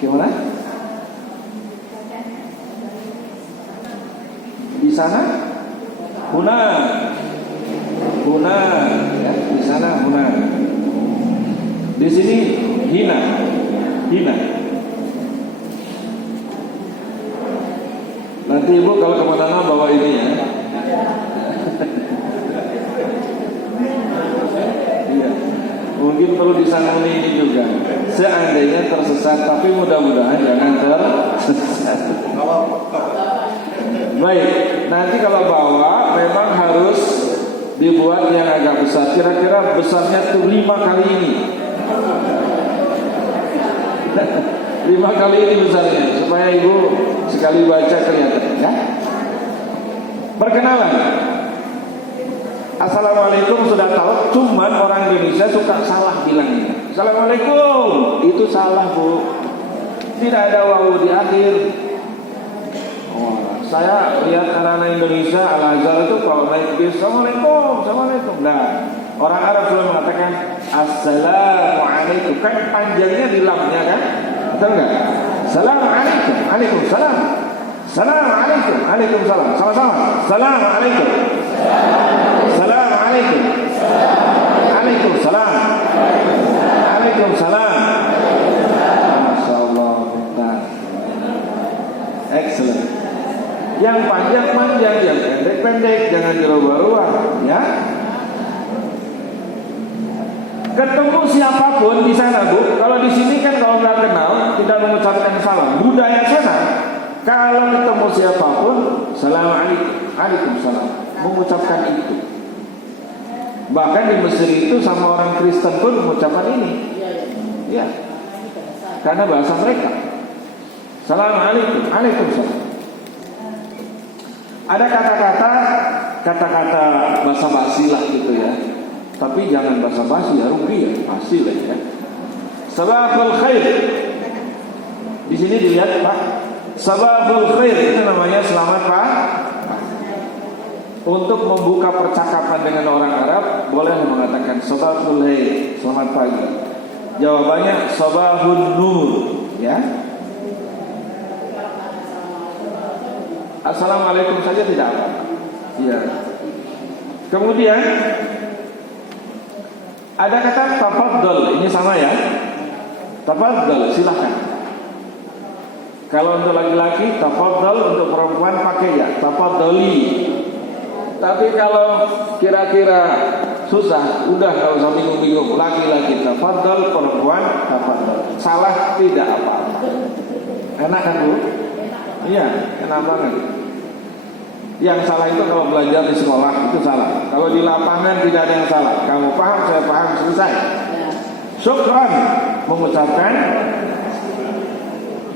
Gimana? Di sana? Huna ya, di sana huna. Di sini hina. Nanti Ibu kalau kemana-mana bawa ini ya. Iya. Mungkin perlu disangoni ini juga. Seandainya tersesat, tapi mudah-mudahan jangan tersesat. Baik, nanti kalau bawa memang harus dibuat yang agak besar. Kira-kira besarnya tuh 5 kali ini. 5 kali ini besarnya, supaya Ibu sekali baca kelihatan ya. Perkenalan. Assalamualaikum sudah tahu, cuman orang Indonesia suka salah bilangnya. Assalamualaikum, itu salah Bu. Tidak ada wawu di akhir. Saya lihat anak-anak Indonesia Al-Azhar itu kalau naik bis, Assalamualaikum. Nah, orang Arab selalu mengatakan Assalamualaikum, kan panjangnya di lamnya kan? Betul nggak? Assalamualaikum, Waalaikumsalam. Assalamualaikum, Waalaikumsalam. Sama-sama. Assalamualaikum. Assalamualaikum. Waalaikumsalam. Waalaikumsalam. Masya Allah. Excellent. Yang panjang-panjang, yang pendek-pendek, jangan dirubah-rubah, ya. Ketemu siapapun di sana Bu, kalau di sini kan kalau nggak kenal tidak mengucapkan salam. Budaya sana, kalau ketemu siapapun, Assalamualaikum, Waalaikumsalam, mengucapkan itu. Bahkan di Mesir itu sama orang Kristen pun mengucapkan ini, ya, karena bahasa mereka. Assalamualaikum, Waalaikumsalam. Ada kata-kata basa-basi lah gitu ya. Tapi jangan basa-basi ya, rugi ya, pasti lah ya. Sabahul khair. Di sini dilihat Pak, sabahul khair itu namanya selamat Pak. Untuk membuka percakapan dengan orang Arab boleh mengatakan sabahul khair, selamat pagi. Jawabannya sabahun nur, ya. Assalamualaikum saja tidak apa. Ya. Kemudian ada kata tafadhol, ini sama ya. Tafadhol, silakan. Kalau untuk laki-laki tafadhol, untuk perempuan pakai ya tafadholi. Tapi kalau kira-kira susah, udah kalau usah bingung-bingung. Laki-laki tafadhol, perempuan tafadhol. Salah tidak apa-apa. Enak kan Bu? Iya, enak banget. Yang salah itu kalau belajar di sekolah itu salah. Kalau di lapangan tidak ada yang salah. Kamu paham, saya paham, selesai. Syukran, mengucapkan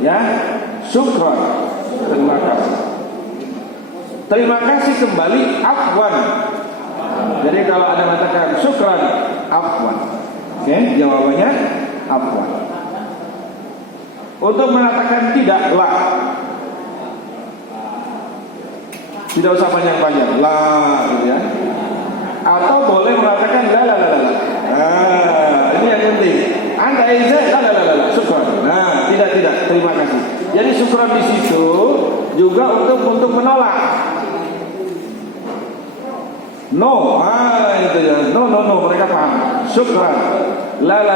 ya, syukran, terima kasih. Terima kasih kembali, afwan. Jadi kalau ada mengatakan syukran, afwan. Oke, jawabannya afwan. Untuk mengatakan tidak, la. Tidak usah panjang-panjang, la gitu ya. Atau boleh mengatakan la. Nah, ini yang penting. Anda izah la, syukran. Nah, tidak, terima kasih. Jadi syukran di situ juga untuk menolak. No, itu ya. No, mereka paham. Syukran. La,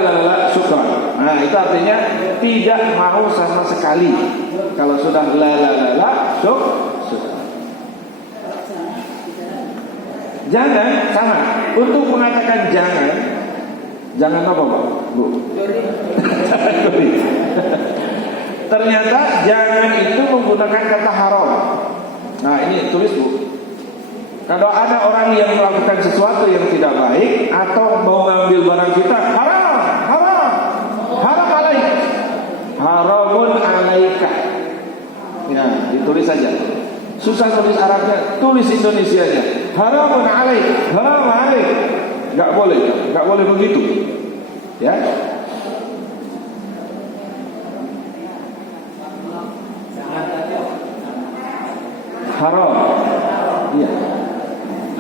syukran. Nah, itu artinya tidak mau sama sekali. Kalau sudah la, syukran. Jangan sama. Untuk mengatakan jangan apa Pak? Bu. Ternyata jangan itu menggunakan kata haram. Nah, ini tulis Bu. Kalau ada orang yang melakukan sesuatu yang tidak baik atau mau ngambil barang kita, haram alaik, haramun alaika. Ya, ditulis saja. Susah tulis Arabnya, tulis Indonesianya. Haramun alaik, haram alaik. nggak boleh begitu, ya. Haram, iya.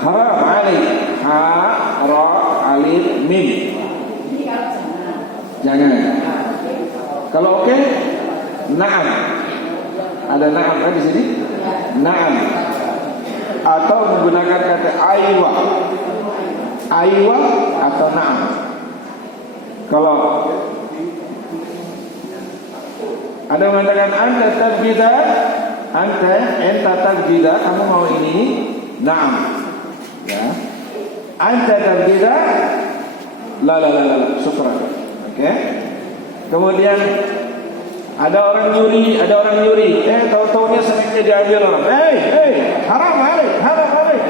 Haram alif, ha, ra, alif, mim. Jangan. Kalau oke, na'am. Ada na'am kan di sini? Na'am. Atau menggunakan kata aywa. Aywa atau na'am. Kalau ada mengatakan anta tabjida, enta tabjida, kamu mau ini? Na'am. Ya. Anta tabjida, la, syukran. Oke. Kemudian ada orang nyuri, tahu-tahunya senangnya diambil orang. Haram alik.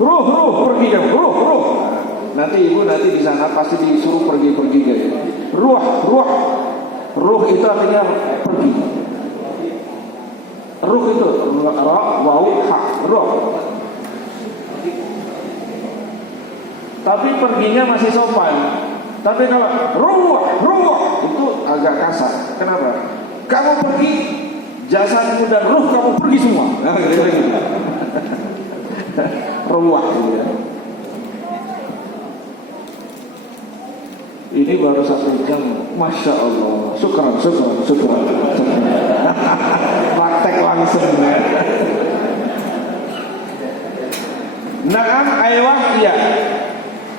Ruh, pergi kamu, ruh. Nanti ibu di sana pasti disuruh pergi gitu. Ruh itu artinya pergi. Ruh itu ra, waw, ha, ruh. Tapi perginya masih sopan. Tapi kalau ruh itu agak kasar. Kenapa? Kamu pergi, jasadmu dan ruh kamu pergi semua. Nah, gitu. Ruh gitu ya. Ini baru 1 jam, masya Allah. Syukran. Praktek langsung. Naam, aywah, iya.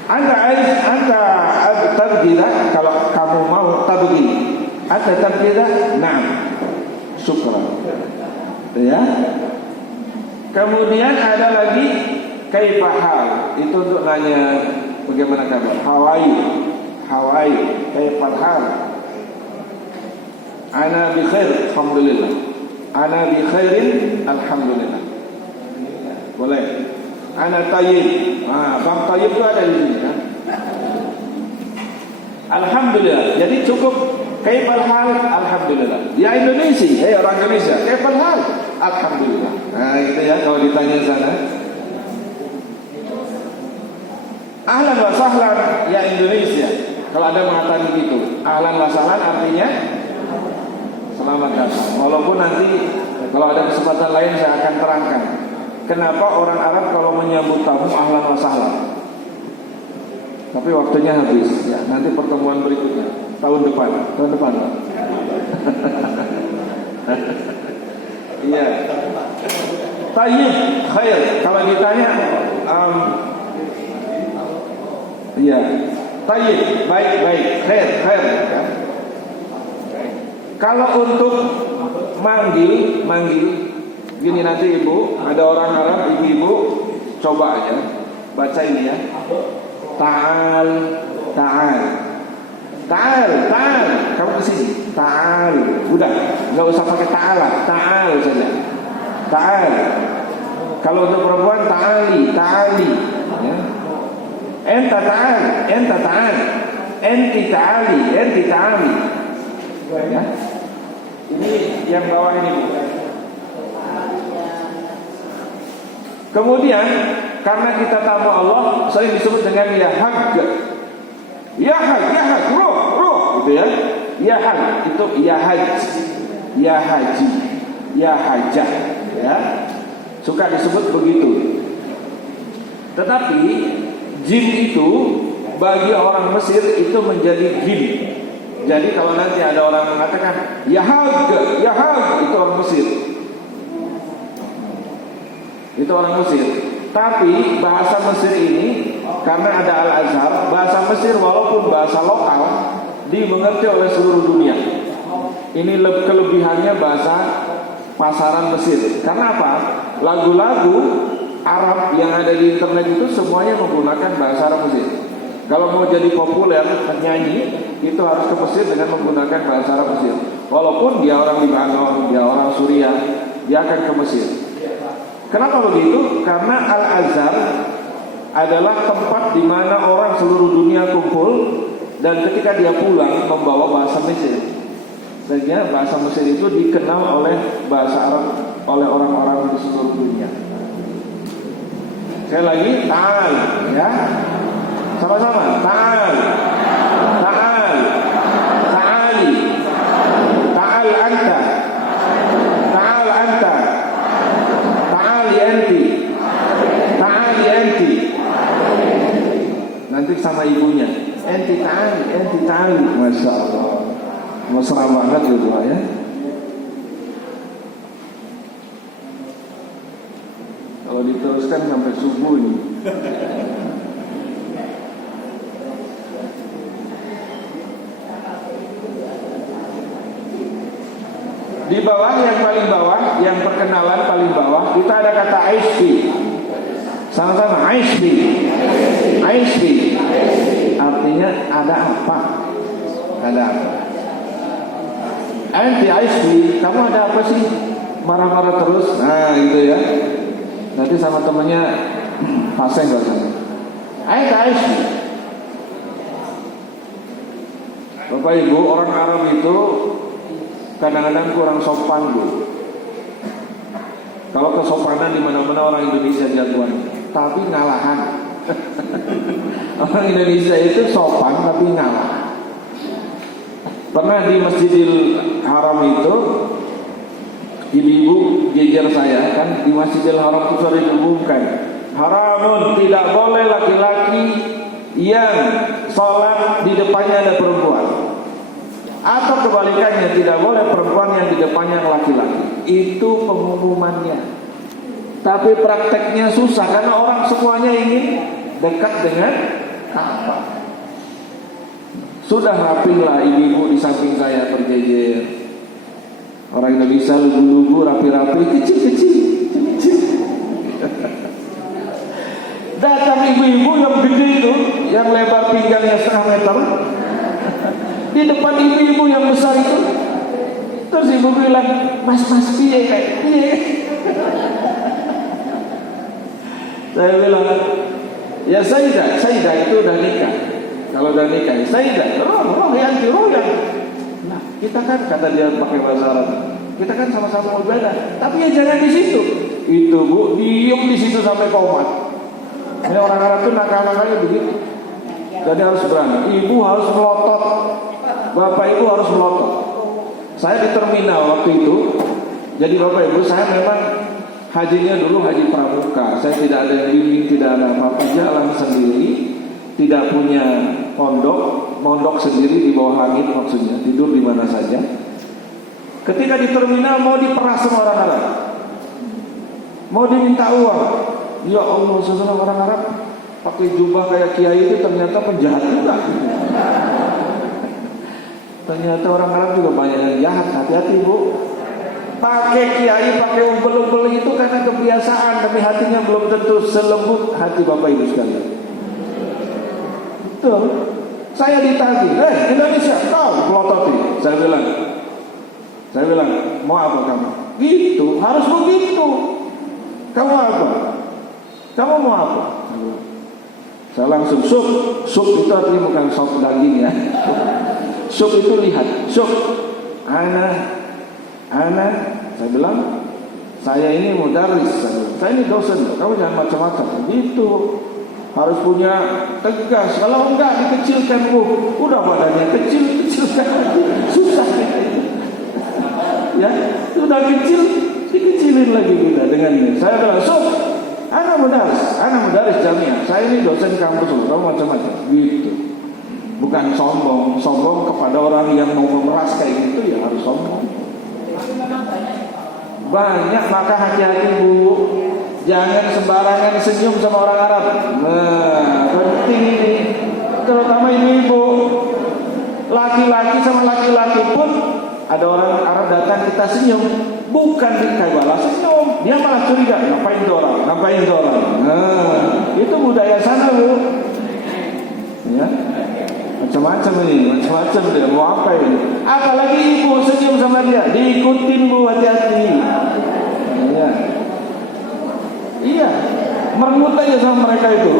Anta tabjida, kalau kamu mau tabji. Anta tabjida, naam. Syukran. Ya. Kemudian ada lagi kaifa hal. Itu untuk nanya bagaimana kabar. Hawaii, kaifa hal. Ana bi khair, alhamdulillah. Ana bi khairin, alhamdulillah. Boleh. Ana tayyib. Bang tayyib itu ada di sini kan? Alhamdulillah. Jadi cukup kaifal hal, alhamdulillah. Ya Indonesia, orang Indonesia, kaifal hal, alhamdulillah. Nah, itu ya kalau ditanya sana. Ahlan wa sahlan ya Indonesia. Kalau ada mengatakan begitu, ahlan wa sahlan artinya selamat datang. Walaupun nanti kalau ada kesempatan lain saya akan terangkan kenapa orang Arab kalau menyambut tamu ahlan wa sahlan. Tapi waktunya habis. Ya, nanti pertemuan berikutnya tahun depan. Iya. Tayyib, khair. Kalau ditanya, iya. Tayyib, baik, khair. Ya. Kalau untuk manggil, gini nanti ibu, ada orang Arab, ibu-ibu, coba aja, baca ini ya. Ta'al, kamu kesini. Ta'al, udah, nggak usah pakai ta'al saja. Ta'al. Kalau untuk perempuan ta'ali. Ya. Enta ta'al, enti ta'ali. Ya. Ini yang bawah ini. Kemudian karena kita tamu Allah sering disebut dengan ya haj, ruh, gitu ya. Ya haj itu ya haji, ya hajah, ya. Suka disebut begitu. Tetapi jin itu bagi orang Mesir itu menjadi jin. Jadi kalau nanti ada orang mengatakan ya haj, itu orang Mesir. Itu orang Mesir. Tapi bahasa Mesir ini karena ada Al-Azhar, bahasa Mesir walaupun bahasa lokal dimengerti oleh seluruh dunia. Ini kelebihannya bahasa pasaran Mesir. Karena apa? Lagu-lagu Arab yang ada di internet itu semuanya menggunakan bahasa Arab Mesir. Kalau mau jadi populer penyanyi itu harus ke Mesir dengan menggunakan bahasa Arab Mesir. Walaupun dia orang Libanon, dia orang Suriah, dia akan ke Mesir. Kenapa begitu? Karena Al-Azhar adalah tempat di mana orang seluruh dunia kumpul dan ketika dia pulang membawa bahasa Mesir. Sehingga bahasa Mesir itu dikenal oleh bahasa Arab oleh orang-orang di seluruh dunia. Sekali lagi, ta'al, ya. Sama-sama, ta'al, ta'al, ta'ali, ta'al anta, ta'al anta, ta'ali anti, ta'ali anti. Nanti sama ibunya, enti ta'ali, masya Allah, mesra banget gitu ya. Kalau diteruskan sampai subuh ini. Di bawah, yang paling bawah, yang perkenalan paling bawah, kita ada kata aishfi. Sama-sama, aishfi. Aishfi artinya ada apa? Ada apa? Anti aishfi, kamu ada apa sih? Marah-marah terus. Nah, gitu ya. Nanti sama temennya pasang gak sana. Anti aishfi. Bapak Ibu, orang Arab itu kadang-kadang kurang sopan, Bu. Kalau kesopanan di mana-mana orang Indonesia jagoan, tapi ngalahan. Orang Indonesia itu sopan tapi ngalah. Pernah di Masjidil Haram itu, ibu-ibu geger saya kan, di Masjidil Haram itu sering diumumkan, haramun, tidak boleh laki-laki yang sholat di depannya ada perempuan. Atau kebalikannya, tidak boleh perempuan yang di depannya laki-laki. Itu pengumumannya. Tapi prakteknya susah karena orang semuanya ingin dekat dengan Ka'bah. Sudah rapilah ibu-ibu di samping saya berjejer. Orang Indonesia lugu-lugu, rapi-rapi, kecil-kecil. Datang ibu-ibu yang gede itu, yang lebar pinggangnya 1/2 meter. Di depan ibu-ibu yang besar itu. Terus ibu bilang, mas piye kayak piye. Saya bilang, ya Sayyidah itu udah nikah. Kalau udah nikah, Sayyidah, roh yang. Nah, kita kan, kata dia pakai bahasa Arab, kita kan sama-sama ibadah. Tapi ya jangan di situ. Itu Bu, diem di situ sampai komat. Ini orang Arab tuh nakal-nakalnya begitu. Jadi harus berani. Ibu harus melotot. Bapak Ibu harus melotot. Saya di terminal waktu itu. Jadi Bapak Ibu, saya memang hajinya dulu haji pramuka. Saya tidak ada yang bimbing, tidak ada apa-apa, jalan sendiri, tidak punya mondok sendiri di bawah langit, maksudnya tidur di mana saja. Ketika di terminal mau diperas sama orang Arab, mau diminta uang, ya Allah, sesuatu orang Arab pakai jubah kayak kiai itu ternyata penjahat juga. Ternyata orang Arab juga banyak yang jahat, hati-hati Bu. Pakai kiai, pakai umpel-umpel itu karena kebiasaan, tapi hatinya belum tentu selembut hati Bapak Ibu sekalian. Betul. Saya ditagih, Indonesia, kau pelototi. Saya bilang, mau apa kamu? Gitu, harus begitu. Kamu apa? Kamu mau apa? Saya langsung sup itu artinya bukan sop daging ya. Sup itu lihat, sup. Ana, saya bilang, saya ini mudaris, saya ini dosen, kamu jangan macam-macam. Gitu, harus punya tegas. Kalau enggak dikecilkan, udah badannya kecilkan lagi, susah. Ya, sudah kecil, dikecilin lagi udah dengan ini. Saya bilang, ana mudaris jamiah. Saya ini dosen kampus, kamu macam-macam. Gitu. Bukan sombong kepada orang yang mau memeras kayak gitu ya harus sombong. Banyak, maka hati-hati Bu. Jangan sembarangan senyum sama orang Arab. Nah, penting ini. Terutama ibu-ibu. Laki-laki sama laki-laki pun ada orang Arab datang kita senyum. Bukan kita balas senyum. Dia malah curiga. Ngapain itu orang? Nah, itu budaya sana Bu. Ya. Macam-macam dia mau apa ini? Apalagi ibu senyum sama dia, diikutin Bu, hati-hati. Iya, merengut aja sama mereka itu.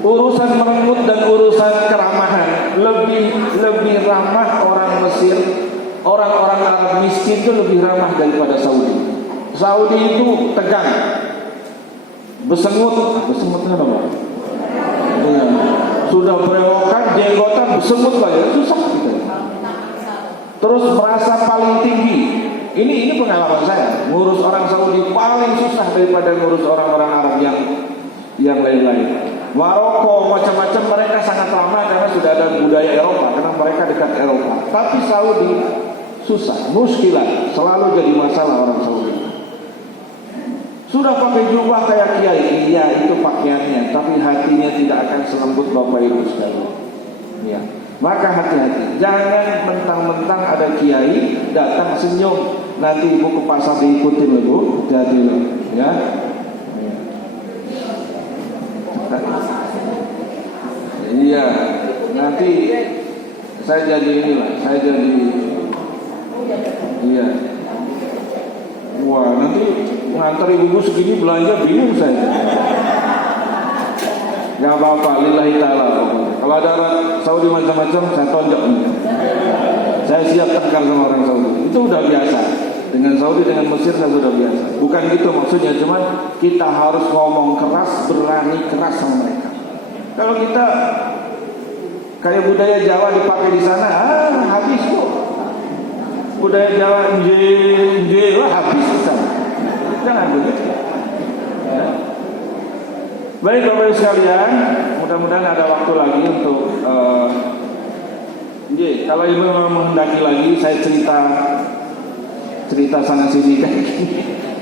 Urusan merengut dan urusan keramahan lebih ramah orang Mesir, orang-orang Arab miskin itu lebih ramah daripada Saudi. Saudi itu tegang, besengut apa Pak? Sudah berewokan, jenggotan, besengut lagi, susah gitu. Terus merasa paling tinggi. Ini pengalaman saya. Ngurus orang Saudi paling susah daripada ngurus orang-orang Arab yang lain-lain. Maroko macam-macam mereka sangat lama karena sudah ada budaya Eropa, karena mereka dekat Eropa. Tapi Saudi susah, muskilah, selalu jadi masalah orang Saudi. Sudah pakai jubah kayak kiai, iya itu pakaiannya, tapi hatinya tidak akan selembut Bapak Ibu sekalian. Ya. Maka hati-hati, jangan mentang-mentang ada kiai datang senyum, nanti ibu ke pasar diikutin ibu, hati-hati loh, ya. Iya, nanti saya jadi inilah, iya. Wah, nanti ngantar ibu segini belanja bingung saya. Gak apa-apa, lillahi ta'ala pokoknya. Kalau ada orang Saudi macam-macam, saya tonjok. Saya siap tekar sama orang Saudi. Itu udah biasa. Dengan Saudi, dengan Mesir saya sudah biasa. Bukan gitu maksudnya, cuman kita harus ngomong keras, berani keras sama mereka. Kalau kita kayak budaya Jawa dipakai di sana, habis kok. Budaya Jawa lah habis di sana. Jangan begitu. Ya. Baik Bapak Ibu sekalian, mudah-mudahan ada waktu lagi untuk kalau Ibu memang menghendaki lagi saya cerita sana sini kan.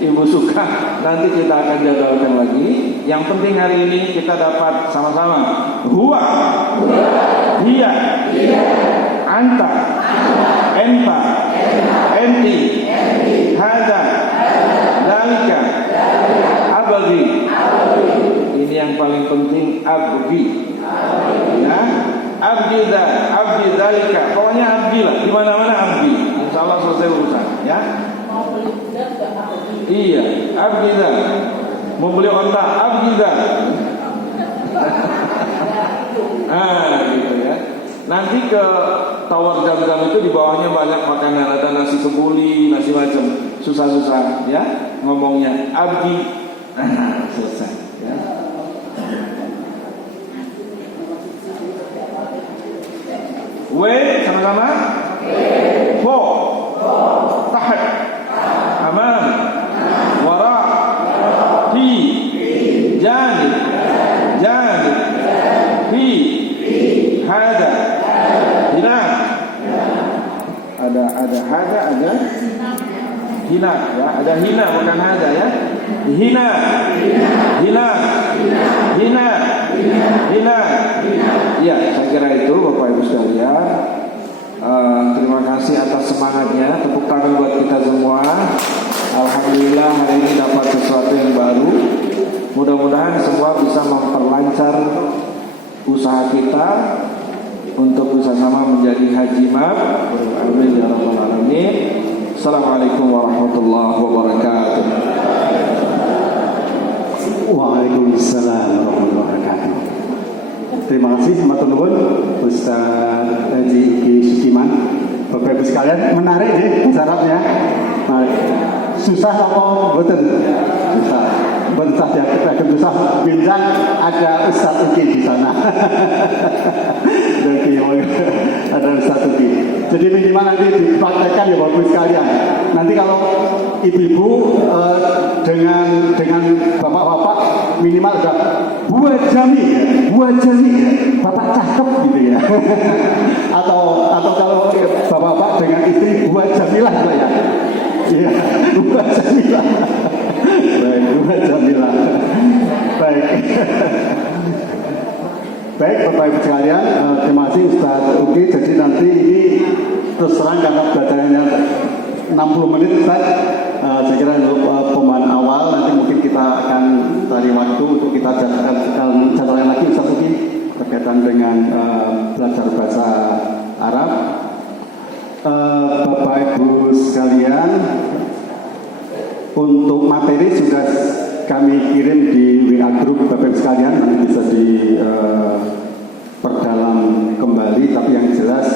Ibu suka, nanti kita akan jadwalkan lagi. Yang penting hari ini kita dapat sama-sama huwa, hiya, anta, enta, enti, hada, dalika, abagi. Ini yang paling penting, abdi. Ya, abdi dalika. Pokoknya abdi lah, di mana-mana abdi. Insyaallah selesai urusan, ya. Iya, abdi dah. Mau beli onta, abdi dah. Gitu ya. Nanti ke Tower Jam-Jam itu di bawahnya banyak makanan, ada nasi kebuli, nasi macam, susah-susah, ya. Ngomongnya abdi, selesai, ya. Sama-sama. Fo, tahat, aman, wara, fi, janib, fi, hada, hina. Ada hada, ada hina, ya. Ada hina bukan hada, ya. Hina. Ya, saya kira itu Bapak Ibu sekalian. Terima kasih atas semangatnya. Tepuk tangan buat kita semua. Alhamdulillah hari ini dapat sesuatu yang baru. Mudah-mudahan semua bisa memperlancar usaha kita untuk bersama menjadi hajimat. Amin ya rabbal alamin. Assalamualaikum warahmatullahi wabarakatuh. Waalaikumsalam warahmatullahi wabarakatuh. Terima kasih matur nuwun Ustaz Haji Uki Sukiman. Bapak Ibu sekalian, menarik nih syaratnya. Susah apa mboten? Susah. Mboten saja kita susah bincang ada Ustaz Uki di sana. Ada Ustaz Uki. Jadi minimal nanti dipraktekkan ya Bapak Ibu sekalian. Nanti kalau ibu-ibu dengan bapak-bapak minimal udah buat jami bapak cakep gitu ya. atau kalau bapak-bapak dengan istri buat jamilah ya. Iya, buat jamilah. Baik, buat jamilah. Baik. Baik Bapak Ibu sekalian, terima kasih Ustaz Uki. Jadi nanti ini terus terang karena belajarnya 60 menit Ustaz. Saya kira untuk pemahaman awal nanti mungkin kita akan cari waktu untuk kita jadwalkan lagi Ustaz Uki berkaitan dengan belajar bahasa Arab. Bapak Ibu sekalian, untuk materi sudah kami kirim di WA Group Bapak Ibu sekalian, nanti bisa diperdalam kembali. Tapi yang jelas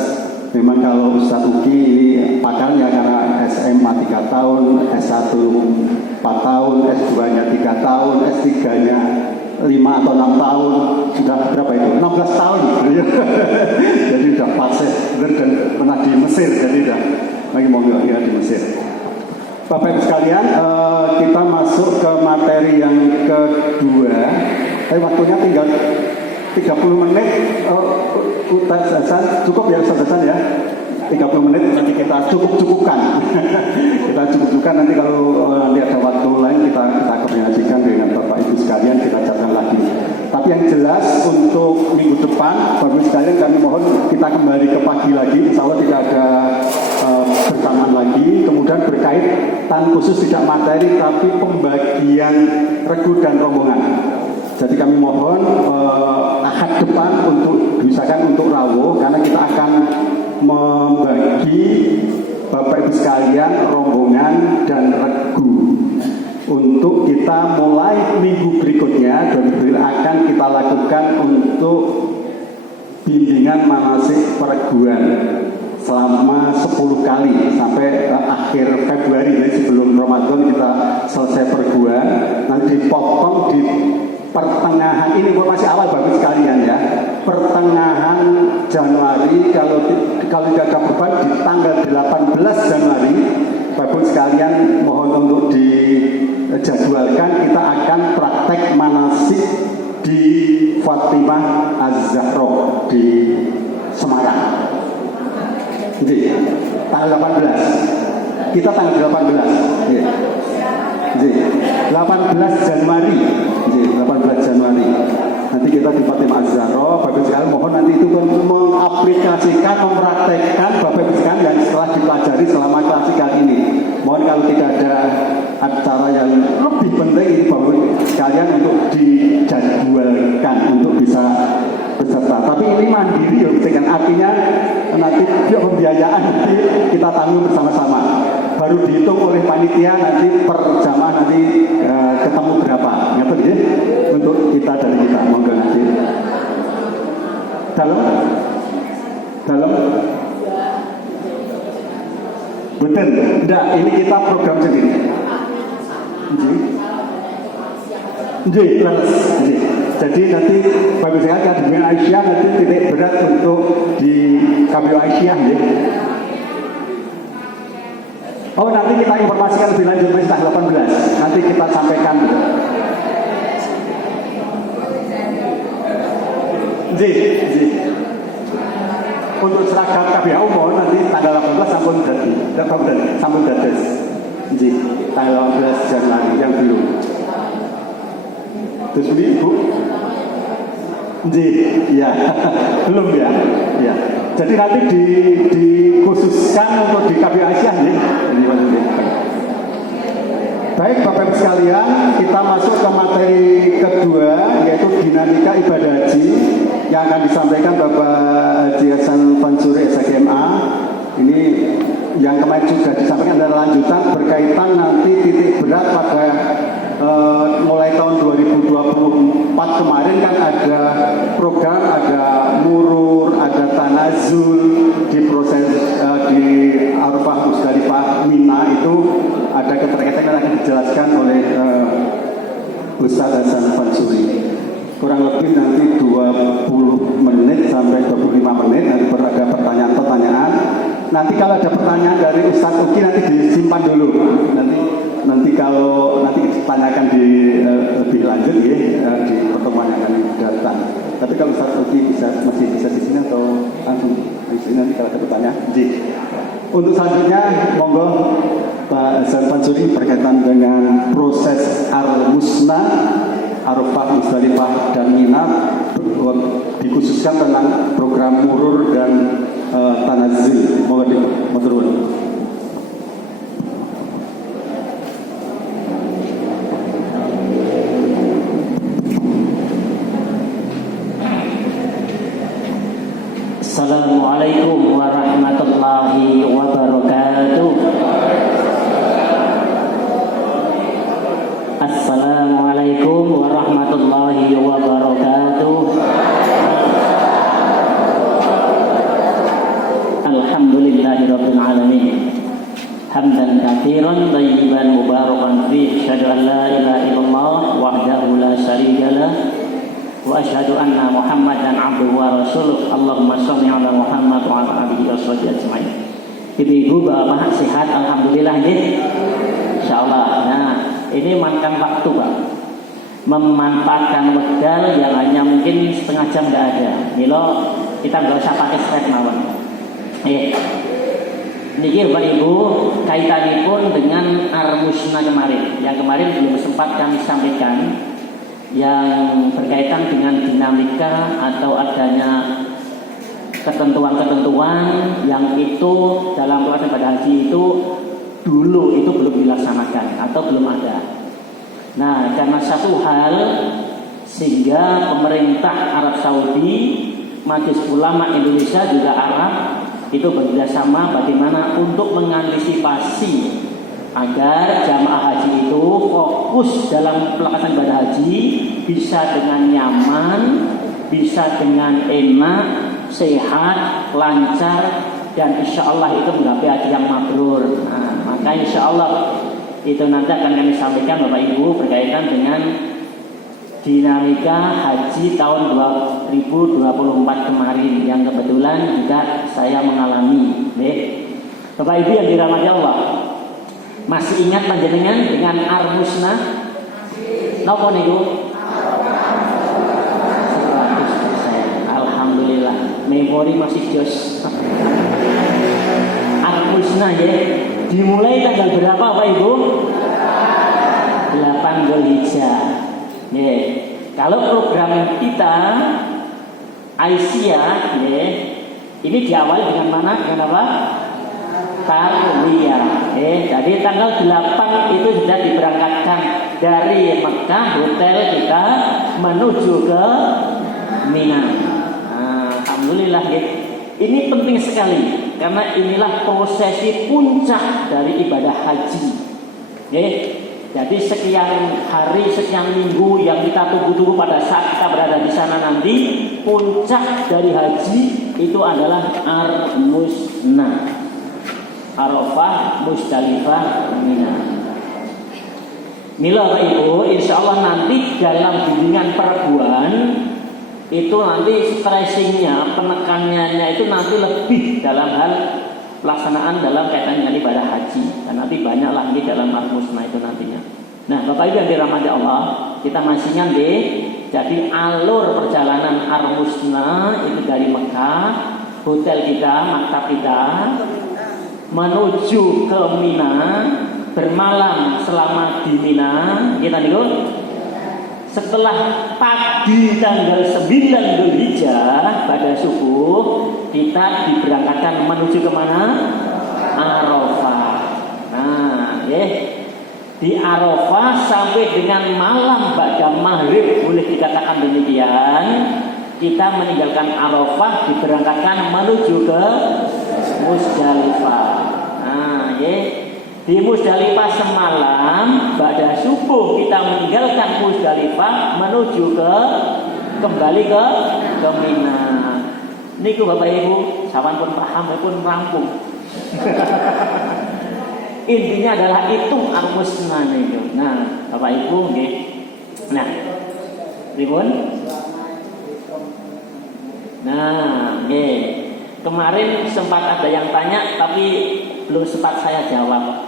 memang kalau Ustaz Uki ini pakarnya karena SMA 3 tahun, S1 4 tahun, S2-nya 3 tahun, S3-nya 5 atau 6 tahun, sudah berapa itu? 16 tahun. Jadi sudah fase dan pernah di Mesir, jadi sudah lagi mau ya di Mesir. Bapak Ibu sekalian, kita masuk ke materi yang kedua. Tapi waktunya tinggal 30 menit. Cukup ya Ustaz Hasan ya. 30 menit nanti kita cukupkan. Kita cukupkan nanti kalau nanti ada waktu lain kita koordinasikan dengan Bapak Ibu sekalian, kita catatkan lagi. Tapi yang jelas untuk minggu depan Bapak Ibu sekalian kami mohon kita kembali ke pagi lagi, insya Allah tidak ada bersamaan lagi. Kemudian berkaitan khusus tidak materi tapi pembagian regu dan rombongan. Jadi kami mohon Ahad depan untuk misalkan untuk rawuh, karena kita akan membagi Bapak Ibu sekalian rombongan dan regu untuk kita mulai minggu berikutnya dan akan kita lakukan untuk bimbingan manasik pereguan selama 10 kali sampai akhir Februari. Jadi sebelum Ramadan kita selesai pereguan, nanti dipotong di pertengahan ini informasi awal bagus sekalian ya. Pertengahan Januari kalau tidak ada beban di tanggal 18 Januari Bapak sekalian mohon untuk dijadwalkan kita akan praktek manasik di Fatimah Az-Zahra di Semarang. Jadi tanggal 18 kita tanggal 18 ya. Jadi 18 Januari jadi 18 Januari nanti kita di Fatimah Az-Zahra. Bapak sekalian mohon nanti itu mengaplikasikan, mempraktekkan Bapak sekalian yang setelah dipelajari selama klasik ini. Mohon kalau tidak ada acara yang lebih penting ini Bapak sekalian untuk dijadwalkan untuk bisa beserta. Tapi ini mandiri ya, dengan artinya nanti pembiayaan nanti kita tanggung bersama-sama. Baru dihitung oleh panitia nanti per jamaah nanti ketemu berapa. Ngerti ya? Untuk kita dari kita monggo nanti. Dalam betul. Enggak, ini kita program sendiri. Jadi nanti bagi saya kan dengan Aisyah nanti titik berat untuk di KBO Aisyah ya. Oh nanti kita informasikan lebih lanjut tanggal 18. Nanti kita sampaikan. Untuk seragam KBO umum nanti tanggal 18 sampun dados. Tanggal 18 Januari yang belum. Terus ini Ibu? Iya, belum ya. Ya. Jadi nanti dikhususkan untuk di KBO Aisyah ya. Baik Bapak Ibu sekalian, kita masuk ke materi kedua yaitu dinamika ibadah haji yang akan disampaikan Bapak Haji Hasan Fansuri SHMA. Ini yang kemarin sudah disampaikan adalah lanjutan berkaitan nanti titik berat pada mulai tahun 2024 kemarin kan ada program, ada murur, ada tanazul di proses di Arafah, Musdalifah, Mina itu ada keterkaitan yang akan dijelaskan oleh Ustaz Hasan Fansuri. Kurang lebih nanti 20 menit sampai 25 menit nanti ada pertanyaan-pertanyaan. Nanti kalau ada pertanyaan dari Ustaz Uki nanti disimpan dulu. Nanti kalau nanti ditanyakan di lebih lanjut ya di pertemuan yang akan datang. Tapi kalau Ustaz Uki masih bisa di sini atau langsung di sini nanti kalau ada pertanyaan. Untuk selanjutnya monggo Pak Hasan Fansuri berkaitan dengan proses Al-Musna, Arafah, Musdalifah dan Mina dikhususkan tentang program murur dan tanazil. Monggo diturun. Assalamualaikum warahmatullahi wabarakatuh. Assalamualaikum warahmatullahi wabarakatuh. Alhamdulillahirabbil alamin. Hamdan katsiran thayyiban mubarakan fihi asyhadu an la ilaha illallah wahdahu la syarika lah wa asyhadu anna Muhammadan abduhu wa rasuluh. Allahumma shalli ala Muhammad wa ala alihi washabihi ajmain. Ibu-ibu, bapak sehat alhamdulillah nggih. Insyaallah. Nah, ini makan waktu, Pak. Memanfaatkan wekdal yang hanya mungkin setengah jam enggak ada. Milo kita enggak usah pakai stret mawon. Niki Bapak Ibu, kaitanipun dengan Armusna kemarin. Yang kemarin belum sempat kami sampaikan yang berkaitan dengan dinamika atau adanya ketentuan-ketentuan yang itu dalam pelaksanaan ibadah haji itu dulu itu belum dilaksanakan atau belum ada. Nah, karena satu hal sehingga pemerintah Arab Saudi, Majelis Ulama Indonesia juga Arab itu bekerjasama bagaimana untuk mengantisipasi agar jamaah haji itu fokus dalam pelaksanaan ibadah haji bisa dengan nyaman, bisa dengan enak, sehat, lancar, dan insya Allah itu menggapai haji yang mabrur. Nah, maka insya Allah itu nanti akan kami sampaikan Bapak Ibu berkaitan dengan dinamika haji tahun 2024 kemarin yang kebetulan juga saya mengalami. Bapak Ibu yang dirahmati Allah, masih ingat panjenengan dengan Armusna? Napa niku? 100%. Alhamdulillah, memori masih jos. Armusna ya, dimulai tanggal berapa Bapak Ibu? 8 Dzulhijjah. Kalau program kita Aisyah, ini diawali dengan mana? Dengan apa? Tarwiyah. Jadi tanggal 8 itu sudah diberangkatkan dari Mekah, hotel kita menuju ke Mina. Alhamdulillah, ini penting sekali karena inilah prosesi puncak dari ibadah haji. Jadi sekian hari, sekian minggu yang kita tunggu-tunggu pada saat kita berada di sana nanti, puncak dari haji itu adalah Armusna, Arafah, Musdalifah, Mina. Mila Bapak Ibu, insya Allah nanti dalam bimbingan perbuan itu nanti stressingnya, penekanannya itu nanti lebih dalam hal pelaksanaan dalam kaitan dengan ibadah haji. Dan nanti banyak lagi dalam Armusna itu nantinya. Nah, Bapak Ibu yang dirahmati Allah, kita masih ingat jadi alur perjalanan Armusna itu dari Mekah, hotel kita, maktab kita, menuju ke Mina, bermalam selama di Mina, kita niku. Setelah pagi tanggal 9 Dzulhijjah pada subuh kita diberangkatkan menuju kemana? Arafah. Nah, di Arafah sampai dengan malam ba'da maghrib, boleh dikatakan demikian, kita meninggalkan Arafah diberangkatkan menuju ke Musdalifah. Nah, di Musdalifah semalam pada subuh kita meninggalkan Musdalifah menuju kembali ke Mina. Niku Bapak Ibu, sawan pun paham pun rampung. Intinya adalah itu Armusna niku. Nah, Bapak Ibu nggih. Nah, pripun? Nah, nggih. Kemarin sempat ada yang tanya tapi belum sempat saya jawab.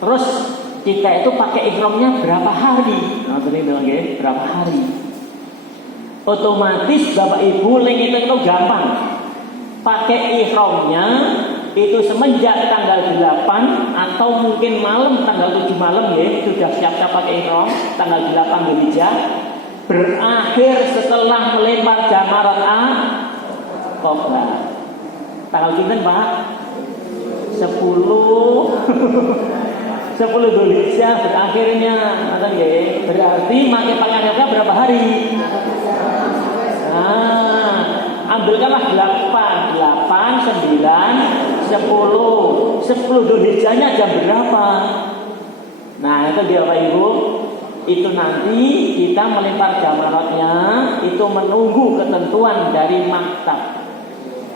Terus kita itu pakai ihramnya berapa hari? Nah, tadi bilang berapa hari? Otomatis Bapak Ibu itu gampang. Pakai ihramnya itu semenjak tanggal 8 atau mungkin malam tanggal 7 malam sudah siap-siap pakai ihram tanggal 8 Dzulhijjah. Berakhir setelah melempar jamarat Aqabah. Tanggal pinten, Pak? 10 Dzulhijjah berakhirnya, berarti pakai pakaian ihram berapa hari? Nah, ambilkanlah 8, 9, 10 Dzulhijjahnya jam berapa? Nah, itu dia Bapak Ibu. Itu nanti kita melempar jamaratnya itu menunggu ketentuan dari maktab.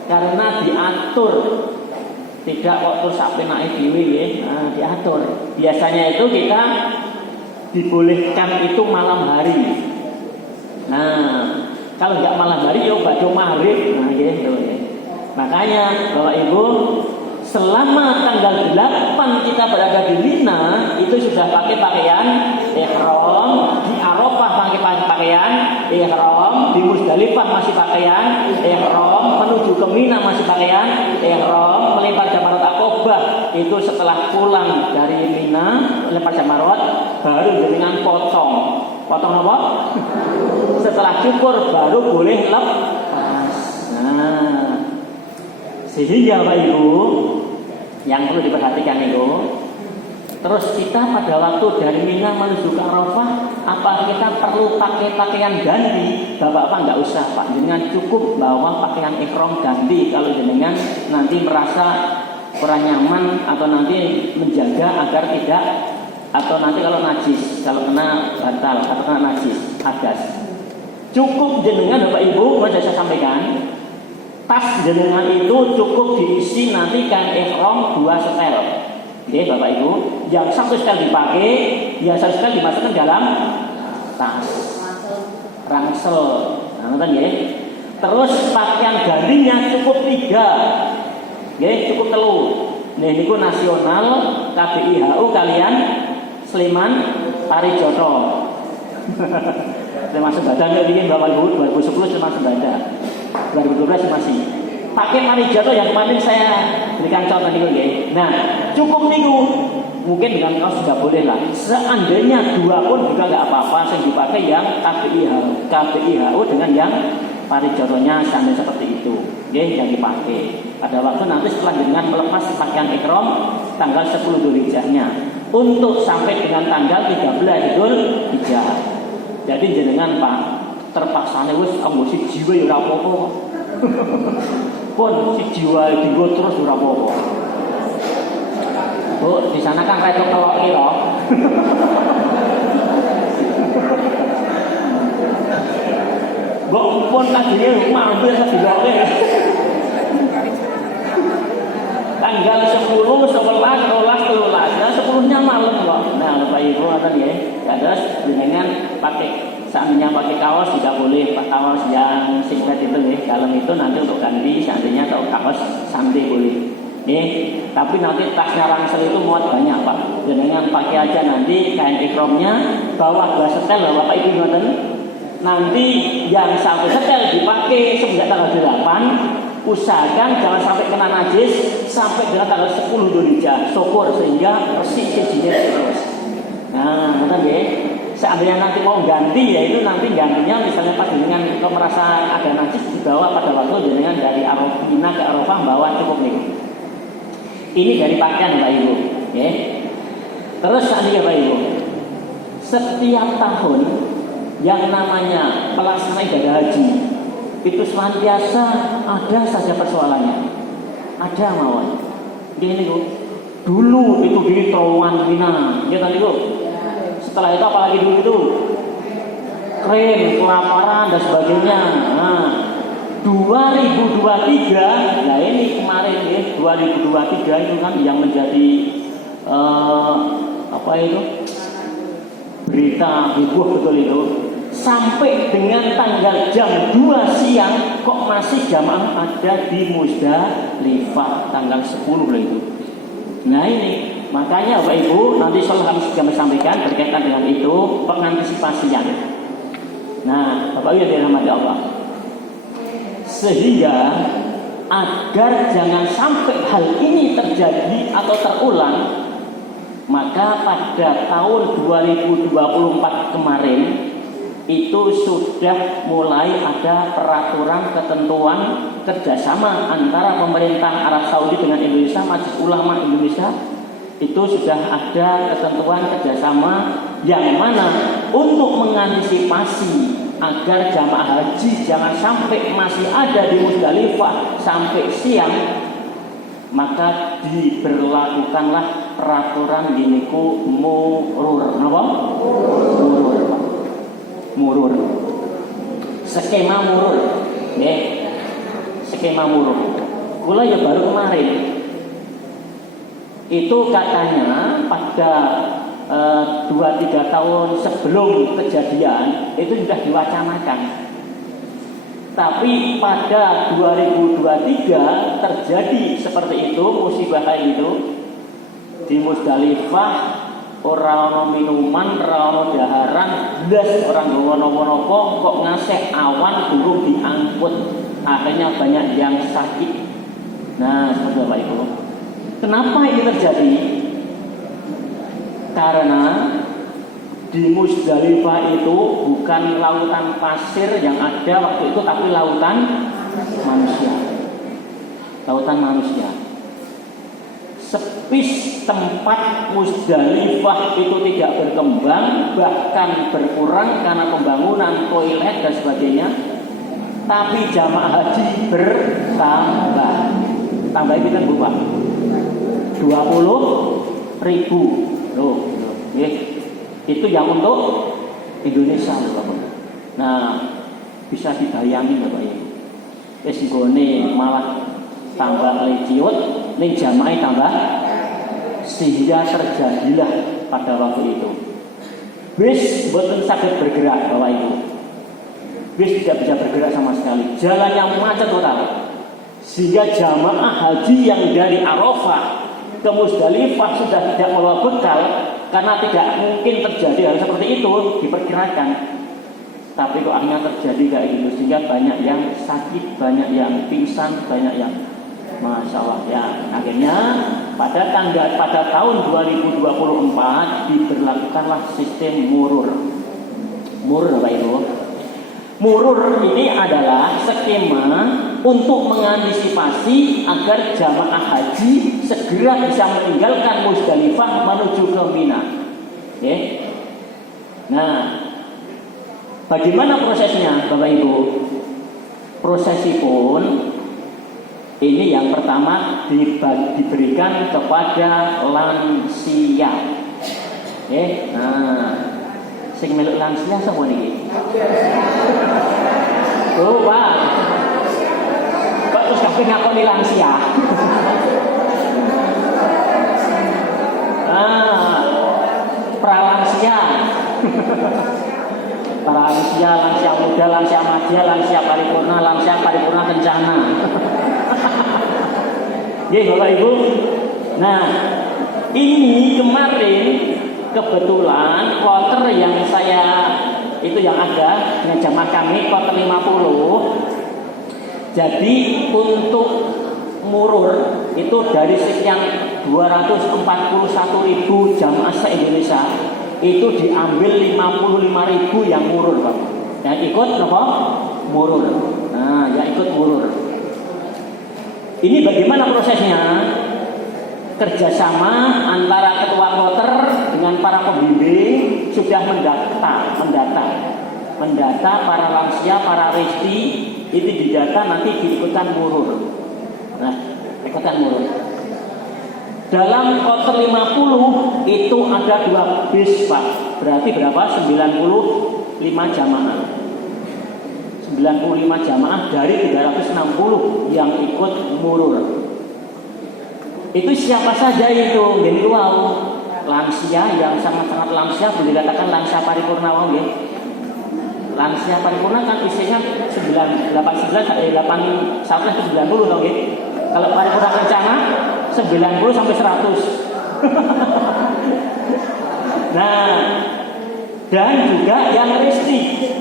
Karena diatur Tidak kok terus apenake dhewe nggih. Nah, diatur. Biasanya itu kita dibolehkan itu malam hari. Nah, kalau nggak malam hari ya badhe maghrib. Nah, gitu ya. Makanya Bapak Ibu, selama tanggal 8 kita berada di Mina itu sudah pakai pakaian ihram, di Arafah pakai pakaian ihram, di Musdalifah masih pakaian ihram, menuju ke Mina masih pakaian ihram, melempar Jamratul Aqobah itu setelah pulang dari Mina melempar Jamrat baru dengan potong apa? Setelah cukur baru boleh lepas. Nah, sehingga Bapak Ibu yang perlu diperhatikan itu, terus kita pada waktu dari Mina menuju ke Arafah, apa kita perlu pakai pakaian ganti? Bapak-bapak nggak usah Pak, dengan cukup bawa pakaian ihram ganti kalau jenengan nanti merasa kurang nyaman atau nanti menjaga agar tidak, atau nanti kalau najis, kalau kena batal atau kena najis, hadas. Cukup jenengan Bapak Ibu, mau saya sampaikan, tas jenengan itu cukup diisi nanti kain ihram 2 setel. Oke Bapak Ibu, yang 1 setel dipakai, yang 1 setel dimasukkan dalam tas ransel. Nah, nonton ya. Terus pakaian gantinya cukup 3. Oke, cukup 3. Nah, ini nasional KBIHU kalian Sleman Parijoto. Sleman Sembada ini Bapak Ibu 2010 Sleman Sembada. 2012 masih pakai Parijoto yang kemarin saya berikan contoh niku nggih. Nah, cukup niku. Mungkin dengan kaos sudah boleh lah. Seandainya 2 pun juga nggak apa-apa, yang dipakai yang KBIHU dengan yang Parijotonya sampai seperti itu. Nggih, yang dipakai. Pada waktu nanti setelah dengan melepas pakaian ihram tanggal 10 Dzulhijjahnya untuk sampai dengan tanggal 13 Dzulhijjah. Jadi jenengan Pak terpaksa wis kanggo si jiwa ya ora apa-apa. Pun si jiwa dienggo terus ora apa-apa. Bu, di sana kan retok keloki loh. Mbok pun kadine mampir sediloke. Tanggal 10, 11, 12, 13. Nah, 10-nya malam kok. Nah, Bapak Ibu ngoten nggih. Terus jenengan pakai seandainya pakai kaos tidak boleh, Pak, kaos yang singlet itu nih, dalam itu nanti untuk ganti seandainya atau kaos santai boleh. Tapi nanti tasnya ransel itu muat banyak Pak. Jenengan pakai aja nanti kain ihramnya bawa 2 setel loh Bapak Ibu ngoten. Nanti yang 1 setel dipakai semenjak tanggal 8. Usahakan jangan sampai kena najis sampai dengan tanggal 10 Dzulhijjah. Syukur sehingga bersih sijinya terus. Nah, ngoten nggih. Seandainya nanti mau ganti ya itu nanti gantinya misalnya pas dengan kalau merasa ada najis dibawa pada waktu jenengan dari Mina ke Arafah bawa cukup nih. Ini dari pakaian Bapak Ibu, ya. Terus seandainya Bapak Ibu, setiap tahun yang namanya pelaksana ibadah haji itu senantiasa ada saja persoalannya, ada mawon. Gini Bu, dulu itu di terowongan Mina, ya tadi Bu. Setelah itu apalagi dulu itu keren, kelaparan dan sebagainya. Nah, 2023, nah ini kemarin ya 2023 itu kan yang menjadi apa itu berita heboh betul itu. Sampai dengan tanggal jam 2 siang kok masih jamaah ada di Musdalifah tanggal 10 itu. Nah ini makanya Bapak Ibu nanti selalu harus kami sampaikan berkaitan dengan itu pengantisipasian. Nah Bapak Ibu yang dirahmati Allah, sehingga agar jangan sampai hal ini terjadi atau terulang, maka pada tahun 2024 kemarin itu sudah mulai ada peraturan ketentuan kerjasama antara pemerintah Arab Saudi dengan Indonesia, Majelis Ulama Indonesia. Itu sudah ada ketentuan kerjasama yang mana untuk mengantisipasi agar jamaah haji jangan sampai masih ada di Musdalifah sampai siang, maka diberlakukanlah peraturan giniku murur, apa? Murur. Skema murur, skema murur. Kula ya baru kemarin itu katanya pada 2-3 tahun sebelum kejadian itu sudah diwacanakan. Tapi pada 2023 terjadi seperti itu, musibah itu di Musdalifah. Ora ana minuman, ora ana daharan, blas orang nggawa napa-napa kok ngasih awan durung diangkut. Akhirnya banyak yang sakit. Nah, seperti Bapak Ibu. Kenapa ini terjadi? Karena di Musdalifah itu bukan lautan pasir yang ada waktu itu, tapi lautan manusia. Lautan manusia. Sepis tempat Musdalifah itu tidak berkembang, bahkan berkurang karena pembangunan toilet dan sebagainya. Tapi jamaah haji bertambah. Tambah itu kan Bapak 20.000 loh, itu yang untuk Indonesia loh Bapak. Nah, bisa dibayangin Bapak Ibu. Wis nggone malah tambah leciut, ning jamaah tambah, sehingga terjadilah pada waktu itu bis boten saged bergerak Bapak Ibu. Bis tidak bisa bergerak sama sekali, jalannya macet total. Sehingga jamaah haji yang dari Arafah ke Musdalifah sudah tidak membawa bekal, karena tidak mungkin terjadi hal seperti itu diperkirakan. Tapi kok akhirnya terjadi kayak gitu, sehingga banyak yang sakit, banyak yang pingsan, banyak yang Masya Allah ya. Akhirnya pada tahun 2024 diberlakukanlah sistem murur. Murur Bapak Ibu. Murur ini adalah skema untuk mengantisipasi agar jamaah haji segera bisa meninggalkan Musdalifah menuju ke Mina. Oke. Nah, bagaimana prosesnya Bapak Ibu? Prosesi pun ini yang pertama diberikan kepada lansia. Oke. Nah, sing meluk lansia sapa niki? Oh, Pak. Kok terus kabeh ngakoni lansia? Pralansia. Pralansia, lansia muda, lansia madya, lansia paripurna kencana. Nggih Bapak Ibu. Nah, ini kemarin kebetulan kloter yang saya itu yang ada dengan jamaah kami kloter 50. Jadi untuk murur itu dari sekian 241.000 jamaah se-Indonesia itu diambil 55.000 yang murur Pak. Yang ikut apa? Murur. Nah, yang ikut murur. Ini bagaimana prosesnya? Kerjasama antara ketua kloter dengan para pembimbing sudah mendata para lansia, para resti itu didata, nanti diikutkan murur. Nah, ikutan murur. Dalam kloter 50 itu ada 2 bis Pak. Berarti berapa? 95 jamaah. 95 jamaah dari 360 yang ikut murur. Itu siapa saja itu? Jadi wow, lansia yang sangat-sangat lansia, boleh dikatakan lansia paripurna wow ya. Lansia paripurna kan isinya 89 sampai 90 dong ya. Kalau paripurna kencana 90 sampai 100. Nah, dan juga yang resti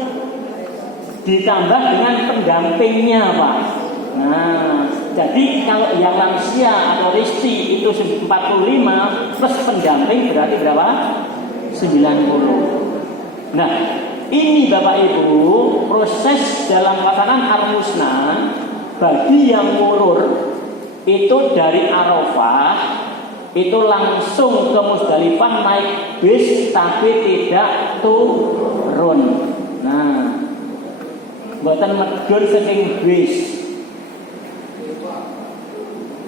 ditambah dengan pendampingnya Pak. Nah, jadi kalau yang lansia atau resti itu 45 plus pendamping berarti berapa? 90. Nah, ini Bapak Ibu proses dalam pelaksanaan Al-Musna bagi yang murur itu dari Arafah itu langsung ke Musdalifah naik bis tapi tidak turun. Nah, mboten medhun saking bis.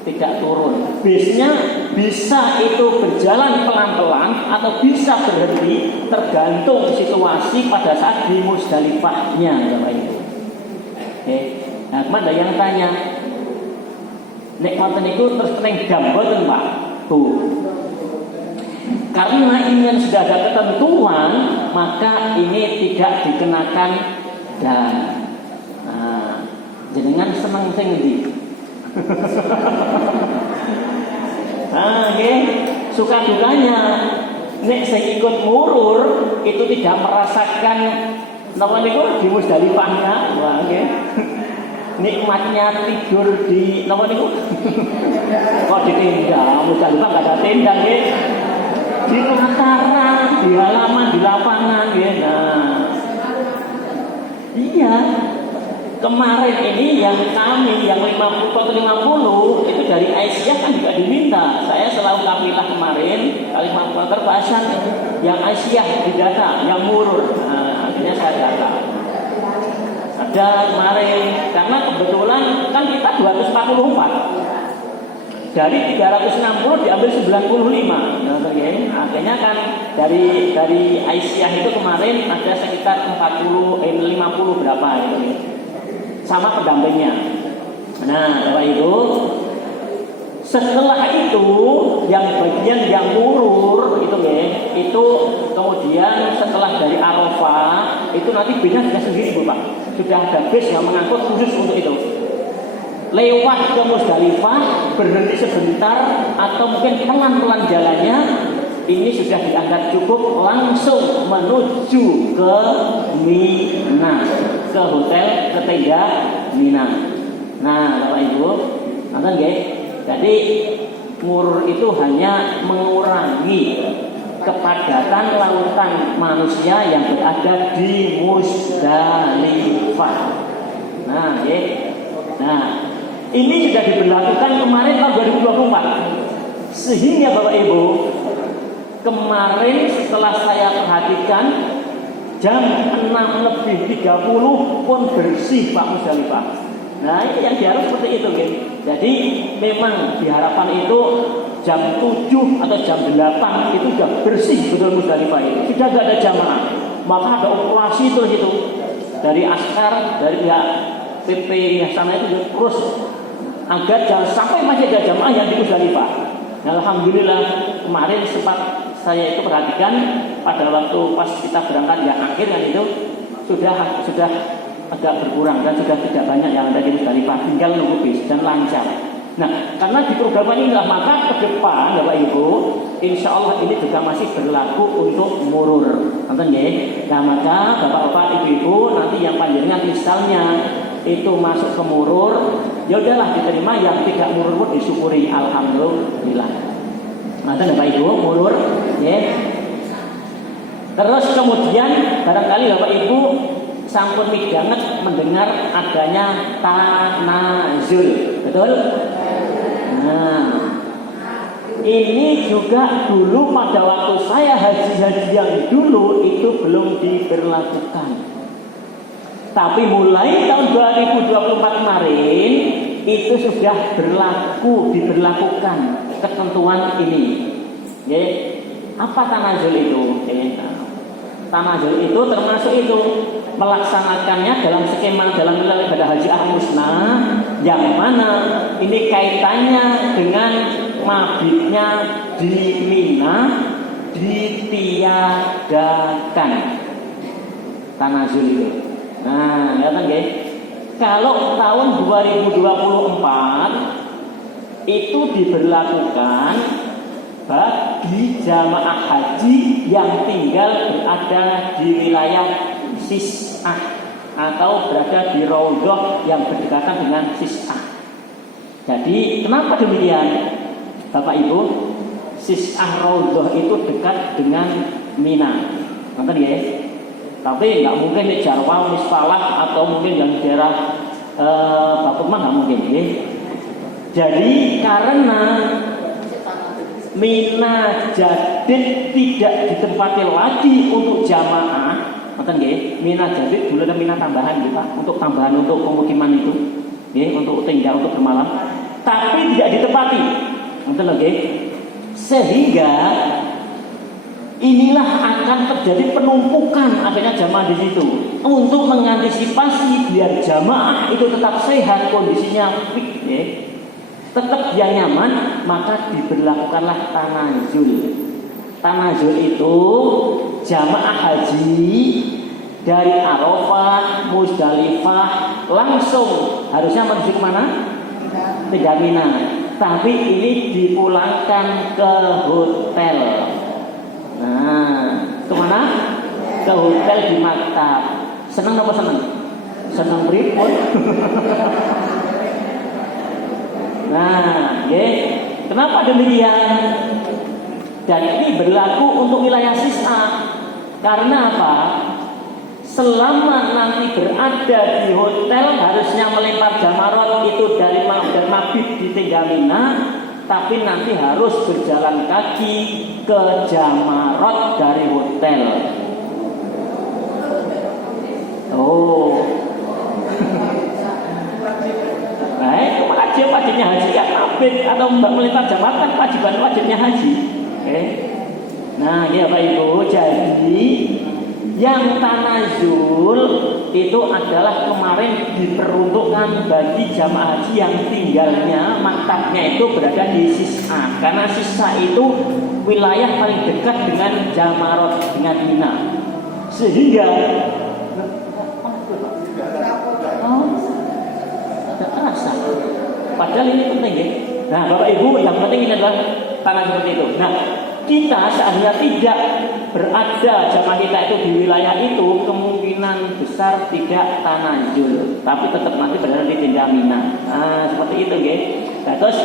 Tidak turun. Bisnya bisa itu berjalan pelan-pelan atau bisa berhenti tergantung situasi pada saat di Musdalifahnya Bapak Ibu. Oke. Nah, kemana yang tanya? Nek ngoten niku terus ning dam mboten Pak. waktu. Karena ini sudah ada ketentuan, maka ini tidak dikenakan dan jenengan seneng sing ndi? Suka dukanya nek sing ikut murur itu tidak merasakan napa niku di Musdalifahnya, wah nggih. Nikmatnya tidur di napa niku? Kok di tenda, Musdalifah enggak ada tenda nggih. Di pelataran, di halaman, di lapangan ya. Nah, iya. Kemarin ini yang kami yang 50 itu dari Aisyah kan juga diminta. Saya selalu kafilah kemarin kali 50 bahasan yang Aisyah didata, yang murur. Nah, akhirnya saya data. Ada kemarin karena kebetulan kan kita 244. Dari 360 diambil 95. Nah, akhirnya kan dari Aisyah itu kemarin ada sekitar 50 berapa itu. Sama pendampingnya. Nah, Bapak Ibu, setelah itu yang bagian yang murur itu itu kemudian setelah dari Arafah itu nanti bisnya sudah sendiri Bu Pak. Sudah ada bis yang mengangkut khusus untuk itu. Lewat ke Musdalifah, berhenti sebentar atau mungkin pelan-pelan jalannya, ini sudah dianggap cukup, langsung menuju ke Mina, ke hotel, ke tenda Mina. Nah, Bapak Ibu, nonton nggih. Jadi murur itu hanya mengurangi kepadatan lautan manusia yang berada di Musdalifah. Nah, nggih. Nah, ini sudah diberlakukan kemarin tahun 2024. Sehingga Bapak Ibu, kemarin setelah saya perhatikan jam 6:30 pun bersih Pak Musdalifah. Nah, ini yang diharap seperti itu gitu. Jadi memang diharapkan itu jam 7 atau jam 8 itu sudah bersih betul Musdalifah itu. Sudah tidak ada jamaah. Maka ada operasi terus itu dari askar, dari pihak PP sana itu terus agar jangan sampai masih ada jamaah yang di Musdalifah. Nah, alhamdulillah kemarin sempat saya itu perhatikan pada waktu pas kita berangkat yang akhir kan itu sudah agak berkurang dan sudah tidak banyak yang ada di Musdalifah, tinggal nunggu bis dan lancar. Nah, karena di program inilah maka ke depan Bapak Ibu, insya Allah ini juga masih berlaku untuk murur. Nonton ya. Nah, maka Bapak-bapak, Ibu-ibu nanti yang panjenengan misalnya itu masuk ke murur, ya udahlah diterima, yang tidak murur pun disyukuri, alhamdulillah. Nonton Bapak Ibu, murur, ya. Terus kemudian barangkali Bapak Ibu sampun midanget mendengar adanya tanazul, betul? Nah, ini juga dulu pada waktu saya haji yang dulu itu belum diberlakukan. Tapi mulai tahun 2024 kemarin itu sudah diberlakukan ketentuan ini. Ya, apa tanazul itu? Tanazul itu termasuk itu melaksanakannya dalam skema dalam ibadah haji al-musnah, yang mana ini kaitannya dengan mabitnya di Mina ditiadakan tanazul itu. Nah, ya kan guys? Kalau tahun 2024 itu diberlakukan bagi jamaah haji yang tinggal berada di wilayah Sis'ah atau berada di Raudhah yang berdekatan dengan Sis'ah. Jadi kenapa demikian Bapak Ibu? Sis'ah Raudhah itu dekat dengan Mina, ngerti ya? Tapi nggak mungkin di Jarwal, Misfalah atau mungkin yang daerah Baputman nggak mungkin ya? Jadi karena Mina Jadid tidak ditempati lagi untuk jamaah, ngerti nggih? Mina Jadid dulu ada Mina tambahan gitu Pak, untuk tambahan untuk pemukiman itu, nggih, untuk tinggal untuk bermalam. Tapi tidak ditempati, ngerti nggih? Sehingga inilah akan terjadi penumpukan akhirnya jamaah di situ. Untuk mengantisipasi biar jamaah itu tetap sehat kondisinya fit, nggih. tetap dia nyaman, maka diberlakukanlah tanazul. Tanazul itu jamaah haji dari Arafah, Muzdalifah langsung harusnya menuju ke mana? Ke Mina. Tapi ini dipulangkan ke hotel. Nah, kemana? Ke hotel di Maktab. Senang apa senang? Senang beripun. Nah, kenapa demikian? Dan ini berlaku untuk wilayah sisa. Karena apa? Selama nanti berada di hotel harusnya melempar jamarot itu dari mabit di Tenggamina, tapi nanti harus berjalan kaki ke jamarot dari hotel. Oh. Baik, wajibnya haji kan mabit atau melempar jamarot kan wajibnya haji. Nah, ya Bapak Ibu, jadi yang tanazul itu adalah kemarin diperuntukkan bagi jamaah haji yang tinggalnya maktabnya itu berada di Sis'a, karena Sis'a itu wilayah paling dekat dengan Jamarot, dengan Mina, sehingga ada terasa. Padahal ini penting ya. Nah, Bapak Ibu, yang penting ini adalah tanah seperti itu. Nah, kita seandainya tidak berada jamaah kita itu di wilayah itu, kemungkinan besar tidak tanazul, tapi tetap nanti berada di tenda Mina. Nah, seperti itu ya. Nah, terus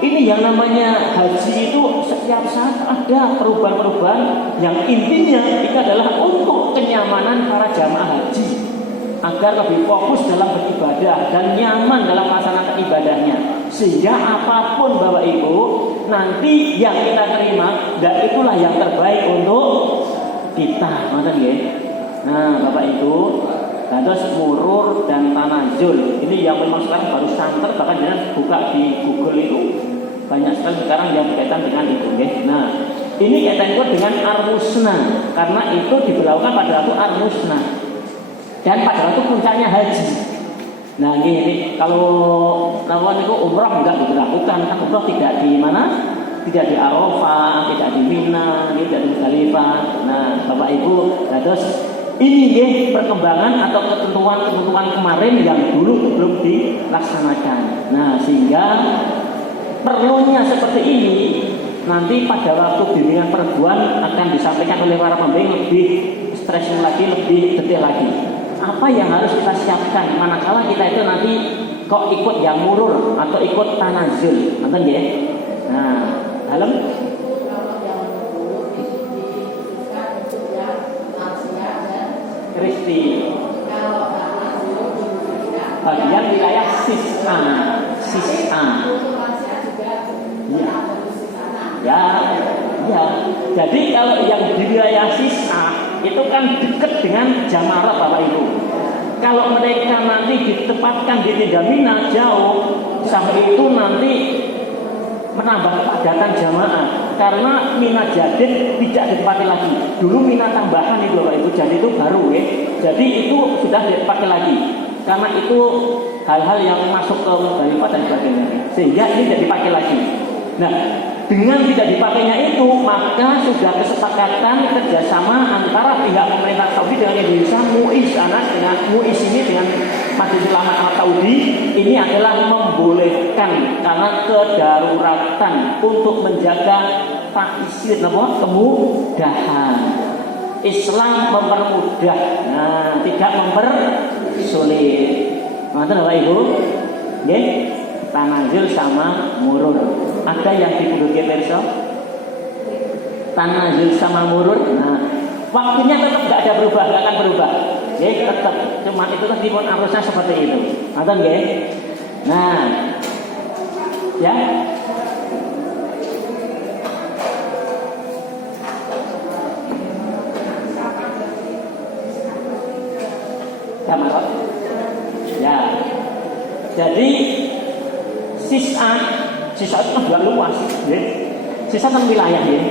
ini yang namanya haji itu setiap saat ada perubahan-perubahan yang intinya itu adalah untuk kenyamanan para jamaah haji agar lebih fokus dalam beribadah dan nyaman dalam melaksanakan ibadahnya, sehingga apapun Bapak Ibu nanti yang kita terima, dan itulah yang terbaik untuk kita, maksudnya ya. Nah, Bapak Ibu, terus murur dan tanazul ini yang memang sekarang baru santer, bahkan jangan buka di Google itu banyak sekali sekarang yang berkaitan dengan itu ya. Nah, ini kaitannya dengan Ar-Musna, karena itu diberlakukan pada waktu Ar-Musna. Dan pada waktu puncaknya haji. Nah ini kalau lawan itu umrah enggak dilakukan, kan umrah tidak di mana? Tidak di Arafah, tidak di Mina, tidak di Muzdalifah. Nah Bapak Ibu, terus ini ya perkembangan atau ketentuan kemarin yang dulu belum dilaksanakan. Nah sehingga perlunya seperti ini nanti pada waktu bimbingan perempuan akan disampaikan oleh para pembimbing lebih stressing lagi, lebih detail lagi. Apa yang harus kita siapkan manakala kita itu nanti kok ikut yang murur atau ikut tanazul, nonton ya. Nah, dalam Kristi bagian wilayah Sis'a. Ya. Jadi kalau yang di wilayah Sis'a itu kan dekat dengan Jamarot Bapak Ibu. Kalau mereka nanti ditempatkan di tenda Mina jauh, sampai itu nanti menambah kepadatan jamaah. Karena Mina Jadid tidak dipakai lagi. Dulu Mina tambahan itu Bapak Ibu, jadi itu baru ya. Jadi itu sudah dipakai lagi. Karena itu hal-hal yang masuk ke Muzdalifah dan sebagainya. Sehingga ini tidak dipakai lagi. Nah, dengan tidak dipakainya itu, maka sudah kesepakatan kerjasama antara pihak pemerintah Saudi dengan Indonesia, MUIS ini dengan Majelis Ulama Arab Saudi ini adalah membolehkan karena kedaruratan untuk menjaga taisir, kemudahan. Islam mempermudah, tidak mempersulit. Maksudnya Bapak Ibu, tanazul sama murur. Ada yang dibutuhkan perso? Tanazul sama murur. Nah, waktunya tetap nggak ada berubah, nggak akan berubah. Ya, tetap. Cuma itu tadi pun harusnya seperti itu. Nonton ya. Nah, ya. Jamarot. Ya. Jadi Sis'a itu kan juga luas ya. Sis'a kan wilayah ya.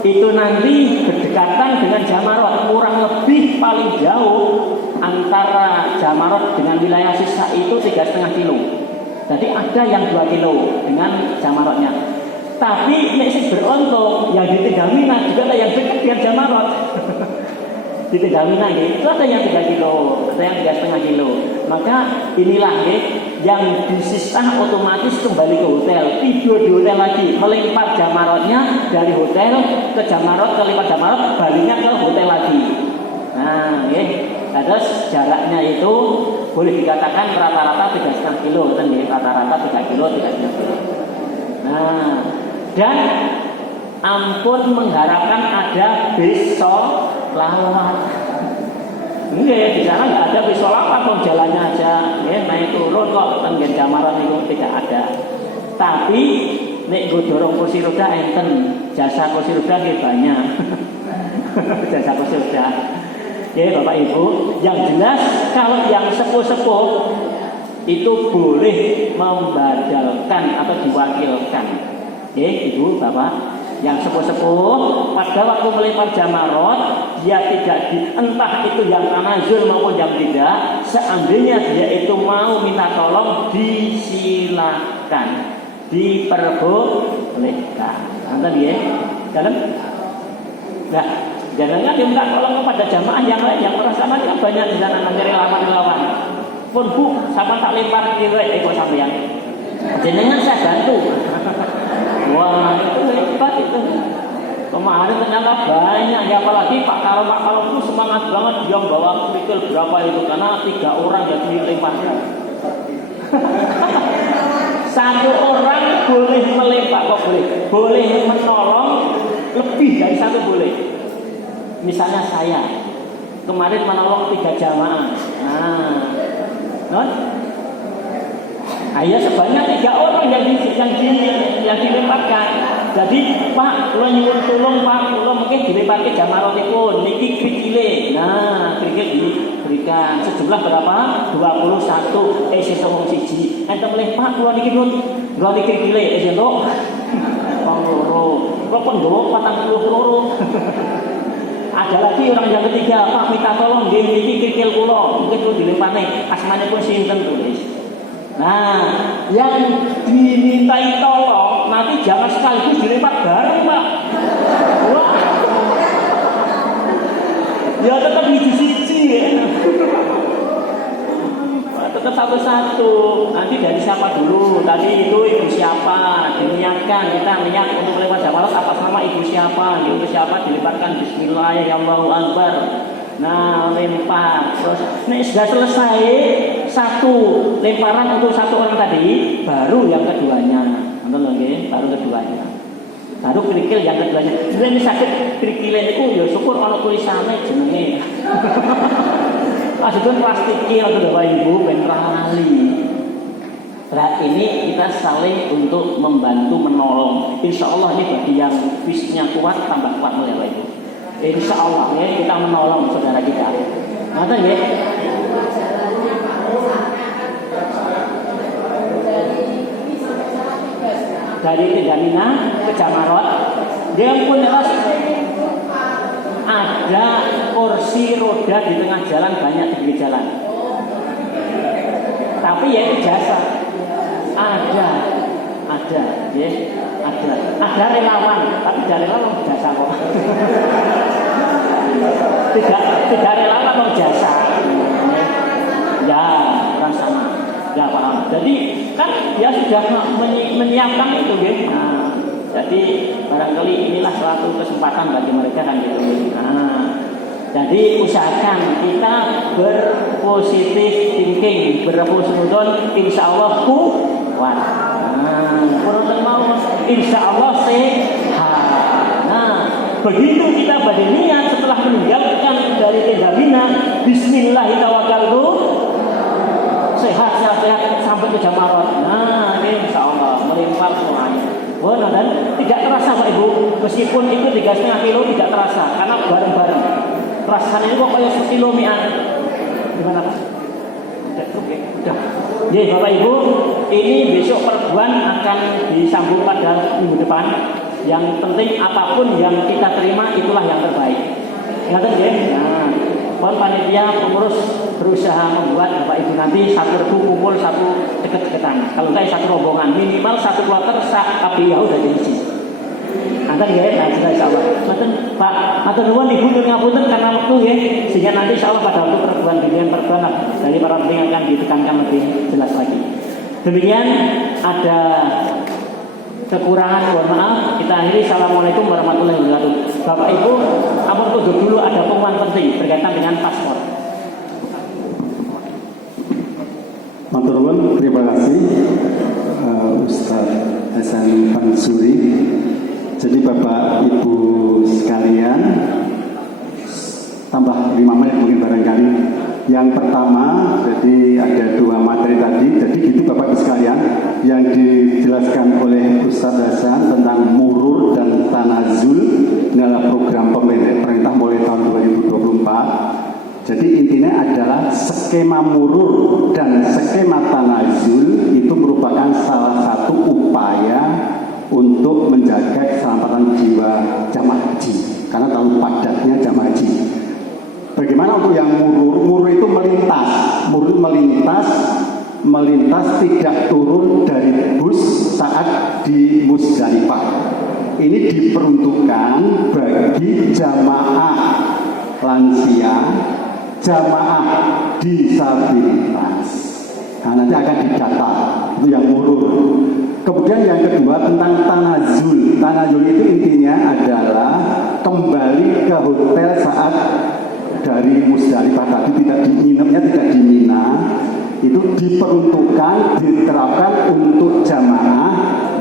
Itu nanti berdekatan dengan Jamarot, kurang lebih paling jauh antara Jamarot dengan wilayah Sis'a itu 3,5 kilo. Jadi ada yang 2 kilo dengan jamarotnya. Tapi nek sing berontok yang di Tegal Mina juga ada yang dekat dengan jamarot. Di Tegal Mina itu ada yang 3 kilo, ada yang 3,5 kilo. Maka inilah yang disisa otomatis kembali ke hotel, tidur di hotel lagi, melempar jamarotnya dari hotel ke jamarot, kelempar jamarot, baliknya ke hotel lagi. Nah, terus jaraknya itu boleh dikatakan rata-rata 3,5 kilo, kan rata-rata 3 kilo, 3,5 kilo. Nah, dan ampun mengharapkan ada besok lawan. Enggak, di sana nggak ada besok lawan, kok jalannya aja, naik turun kok, tenggen jamaran itu tidak ada. Tapi nek gue dorong kursi roda enten, jasa kursi roda banyak. Jasa kursi roda. Ya Bapak Ibu, yang jelas kalau yang sepuh-sepuh itu boleh membadalkan atau diwakilkan. Ya Ibu, Bapak, yang sepuh-sepuh pada waktu melempar jamarot dia tidak entah itu yang tanazul maupun yang tidak, seandainya dia itu mau minta tolong disilakan, diperbolehkan. Nonton ya, dalam. Nah, jangan dia minta tolong kepada jamaah yang lain yang bersama kan banyak di sana nanti relawan-relawan. Pun Bu, sama tak lempar kira ikut sampean. Jenengan saya bantu. Wah, itu hebat itu. Kemarin ternyata banyak ya, apalagi Pak Karo itu semangat banget dia bawa pikul berapa itu karena 3 orang yang dilemparkan. 1 orang boleh melempar, kok boleh menolong lebih dari 1 boleh. Misalnya saya kemarin menolong 3 jamaah. Ya sebanyak 3 orang yang dilemparkan. Jadi Pak, kalau nyuwun tolong Pak, kalau mungkin dilemparkan jamarotipun niki krikile. Nah, krikil diberikan sejumlah berapa? 21. Sesuk wong siji. Enten melih Pak, kula niki nun, kula niki krikile sesuk wong loro. Kula pun nggawa 42. Ada lagi orang yang ketiga, Pak minta tolong nggih niki krikil kula, mungkin kula dilemparne asmanipun sinten tulis. Nah, yang dimintai tolong nanti jangan sekaligus dilempar bareng Pak. Wah, ya tetap siji ya. Tetap satu-satu. Nanti dari siapa dulu? Tadi itu ibu siapa? Diniatkan kita niat untuk melempar jamarat atas nama ibu siapa? Ibu siapa dilemparkan Bismillahirrahmanirrahim. Nah, lempar. Terus ini sudah selesai 1 lemparan untuk 1 orang tadi, baru yang keduanya. Nonton lagi, baru keduanya. Baru kerikil yang keduanya. Ini sakit kerikilnya itu ya syukur kalau tulisannya jenenge. Maksudnya plastiknya atau Bapak Ibu ben rali. Berarti ini kita saling untuk membantu menolong. Insya Allah ini bagi yang fisiknya kuat tambah kuat mulai Bapak Ibu. Insya Allah ya kita menolong saudara kita. Nonton ya. Dari Tegal Mina ke Jamarot, dia pun ada kursi roda di tengah jalan, banyak di pinggir jalan. Tapi ya itu jasa. Ada, ya, ada relawan, tapi dari relawan jasa kok. Tidak relawan mau jasa. Ya, kan sama. Ya paham. Jadi kan dia sudah menyiapkan itu, ya. Nah, jadi barangkali inilah suatu kesempatan bagi mereka kan gitu. Nah, jadi usahakan kita berpositif thinking, berhusnuzon, insya Allah kuat. Mau insya Allah sehat. Nah, begitu kita berniat setelah meninggalkan dari Tegal Mina, Bismillahirrahmanirrahim, sehat sampai ke Jamarot. Nah, ini insya Allah melimpah semuanya. Benar dan tidak terasa Pak Ibu, meskipun itu 3,5 kilo tidak terasa karena bareng-bareng. Rasanya ini kok kayak sekilo mian. Gimana Pak? Udah. Jadi Bapak Ibu, ini besok perguruan akan disambung pada minggu depan. Yang penting apapun yang kita terima itulah yang terbaik. Ingat ya. Nah, mohon panitia pengurus berusaha membuat Bapak Ibu nanti satu rebu kumpul satu deket-deketan. Kalau enggak satu rombongan minimal satu kloter sak KPI udah diisi. Nanti ya, nah sudah insyaallah. Pak, matur nuwun Ibu nyuwun ngapunten karena waktu ya, sehingga nanti insyaallah pada waktu pertemuan dari para penting akan ditekankan lebih jelas lagi. Demikian ada kekurangan, mohon maaf. Kita akhiri. Assalamualaikum warahmatullahi wabarakatuh. Bapak Ibu, ampun tunduk dulu, ada pengumuman penting berkaitan dengan paspor. Matur nuwun, terima kasih Ustaz Hasan Mansuri. Jadi Bapak Ibu sekalian, tambah 5 menit mungkin barangkali. Yang pertama, jadi ada 2 materi tadi. Jadi gitu Bapak Ibu sekalian, yang dijelaskan oleh Ustaz Hasan tentang murur dan tanazul adalah program pemerintah mulai tahun 2024. Jadi intinya adalah skema murur dan skema tanazul itu merupakan salah satu upaya untuk menjaga keselamatan jiwa jamaah haji karena terlalu padatnya jamaah haji. Bagaimana untuk yang murur? Murur itu melintas tidak turun dari bus saat di Musdalifah. Ini diperuntukkan bagi jamaah lansia, jamaah disabilitas. Nah, nanti akan didata itu yang murur. Kemudian yang kedua tentang tanazul. Tanazul itu intinya adalah kembali ke hotel saat dari Musdalifah tadi tidak di Mina, itu diperuntukkan, diterapkan untuk jamaah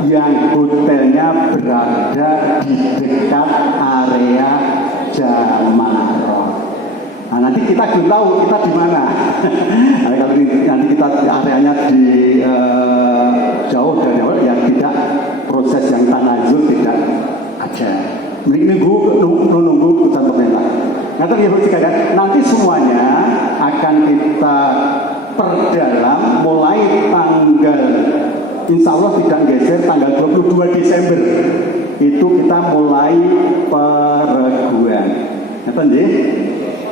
yang hotelnya berada di dekat area Jamarah. Nah, nanti kita belum tahu kita di mana. Nah, kalau nanti kita areanya di jauh dari awal, yang tidak proses yang tanazul tidak ada. Nunggu keputusan pemerintah. Nanti semuanya akan kita perdalam mulai tanggal, insya Allah tidak geser, tanggal 22 Desember itu kita mulai pereguan.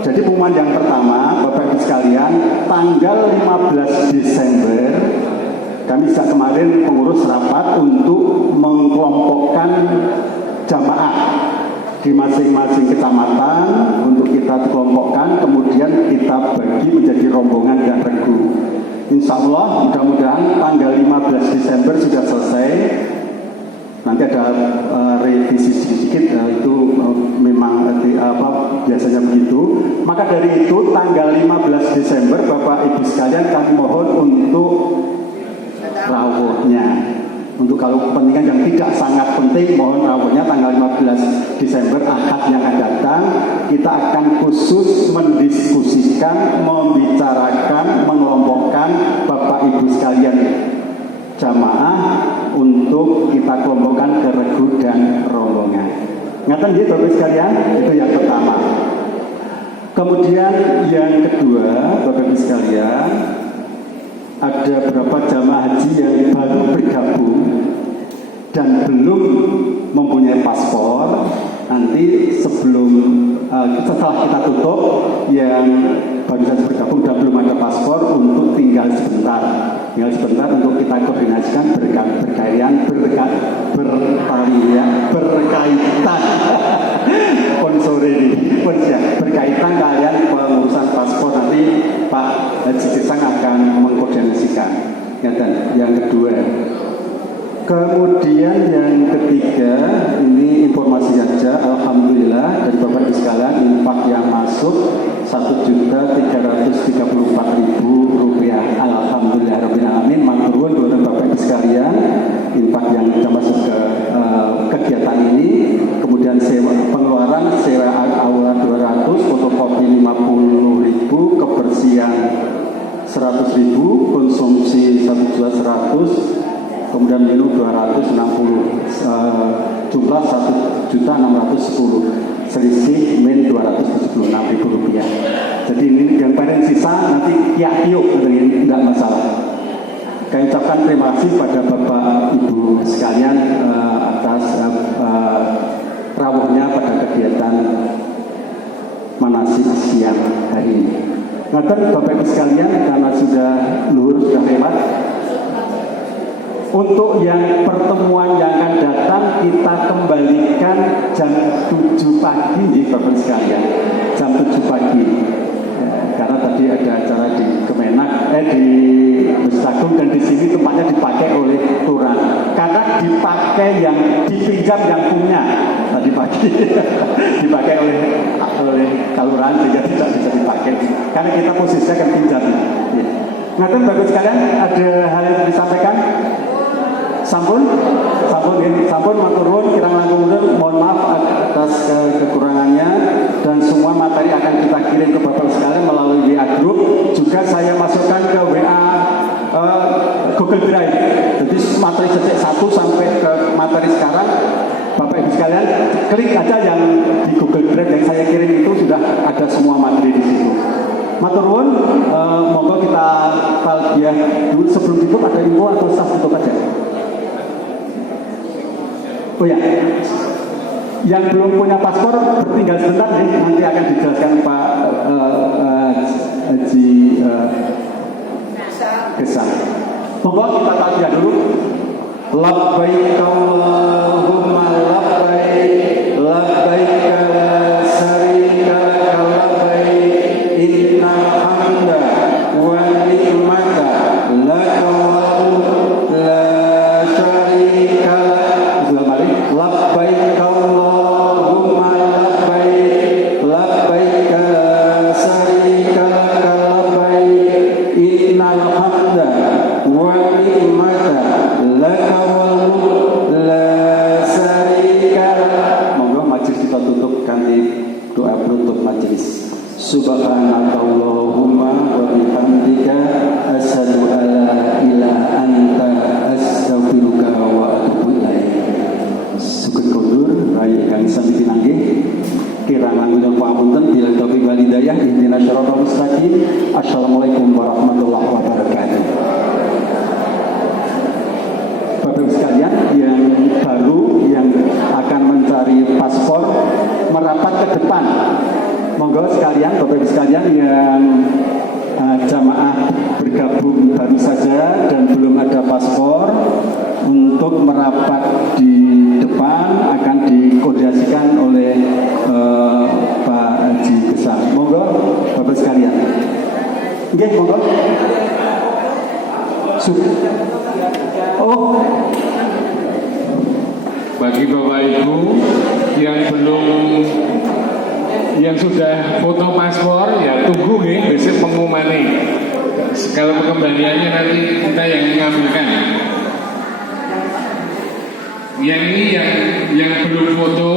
Jadi pengumuman yang pertama, Bapak Ibu sekalian, tanggal 15 Desember kami sejak kemarin pengurus rapat untuk mengkelompokkan jamaah di masing-masing kecamatan untuk kita kelompokkan, kemudian kita bagi menjadi rombongan dan regu. Insya Allah mudah-mudahan tanggal 15 Desember sudah selesai. Nanti ada revisi sedikit, itu memang biasanya begitu. Maka dari itu tanggal 15 Desember Bapak Ibu sekalian kami mohon untuk rawuhnya. Untuk kalau kepentingan yang tidak sangat penting, mohon rawuhnya tanggal 15 Desember Ahad yang akan datang. Kita akan khusus mendiskusikan, membicarakan, mengelompokkan Bapak Ibu sekalian jamaah untuk kita kelompokkan ke regu dan rombongan. Ngaten nggih Bapak sekalian, itu yang pertama. Kemudian yang kedua, Bapak Ibu sekalian, ada beberapa jamaah haji yang baru bergabung dan belum mempunyai paspor. Nanti setelah kita tutup, yang baru saja bergabung dan belum ada paspor untuk tinggal sebentar untuk kita koordinasikan berkaitan berkaitan kalian pengurusan paspor. Nanti Pak Haji Gesang akan mengkoordinasikan. Yang kedua. Kemudian yang ketiga, ini informasi saja. Alhamdulillah dari Bapak Ibu sekalian, infak yang masuk Rp1.334.000. Alhamdulillahirrahmanirrahim. Matur nuwun Bapak Ibu sekalian, infak yang sudah masuk ke kegiatan ini. Kemudian pengeluaran sewa aula 200, fotokopi 50.000, kebersihan 100.000, konsumsi 1.100. Kemudian minum 260, jumlah 1.610, selisih min Rp276.000. Jadi ini yang paling sisa nanti tiap-tiap, tidak masalah. Kami ucapkan terima kasih pada Bapak Ibu sekalian atas rawuhnya pada kegiatan manasik masjid siang hari ini. Ngaten Bapak Ibu sekalian, karena sudah luhur, sudah lewat, untuk yang pertemuan yang akan datang kita kembalikan jam 7 pagi nih Bapak Ibu sekalian, jam 7 pagi. Karena tadi ada acara di Kemenak, di Besagung, dan di sini tempatnya dipakai oleh Turan. Karena dipakai yang dipinjam yang punya tadi pagi, dipakai oleh Kelurahan sehingga tidak bisa dipakai. Karena kita posisinya kan pinjam. Ya. Ngaten bagus sekalian, ada hal yang disampaikan? Sampun matur nuwun kirang langkung mohon maaf atas kekurangannya, dan semua materi akan kita kirim ke Bapak sekalian melalui WA Group. Juga saya masukkan ke WA Google Drive. Jadi materi sejak 1 sampai ke materi sekarang, Bapak Ibu sekalian klik aja yang di Google Drive yang saya kirim, itu sudah ada semua materi di situ. Matur nuwun, monggo kita talbiyah dulu. Sebelum itu ada info atau sah tutup aja? Oh ya, yang belum punya paspor bertinggal sebentar nih, nanti akan dijelaskan Pak Haji Gesang. Monggo kita tanya dulu. Labbaik Allahumma labbaik, labbaik la syarika laka labbaik, innal hamda wan ni'mata laka wal la syarika laka. Labbaik Allahumma labbaik, labbaik la syarika laka labbaik, innal hamda wan ni'mata laka wal la syarika lak. Monggo majelis kita tutup kanthi doa penutup majelis. Subhanakallahumma wa bihamdika asyhadu an la ilaha anta astaghfiruka wa atubu ilaik. Sugeng kondur raya kang sami pinanggih, kirang langkung pamunten bila taufiq wal hidayah, ihdinas siratal mustaqim. Assalamualaikum warahmatullahi wabarakatuh. Bapak Ibu sekalian yang baru yang akan mencari paspor merapat ke depan. Monggo sekalian, Bapak Ibu sekalian yang jamaah bergabung baru saja dan belum ada paspor, untuk merapat di depan akan dikoordinasikan oleh Pak Haji Gesang. Monggo Bapak sekalian. Nggih, monggo. Oh, bagi Bapak Ibu yang sudah foto paspor, ya tunggu nih besok pengumumannya. Kalau pengembaliannya nanti kita yang mengambilkan. Yang ini yang belum foto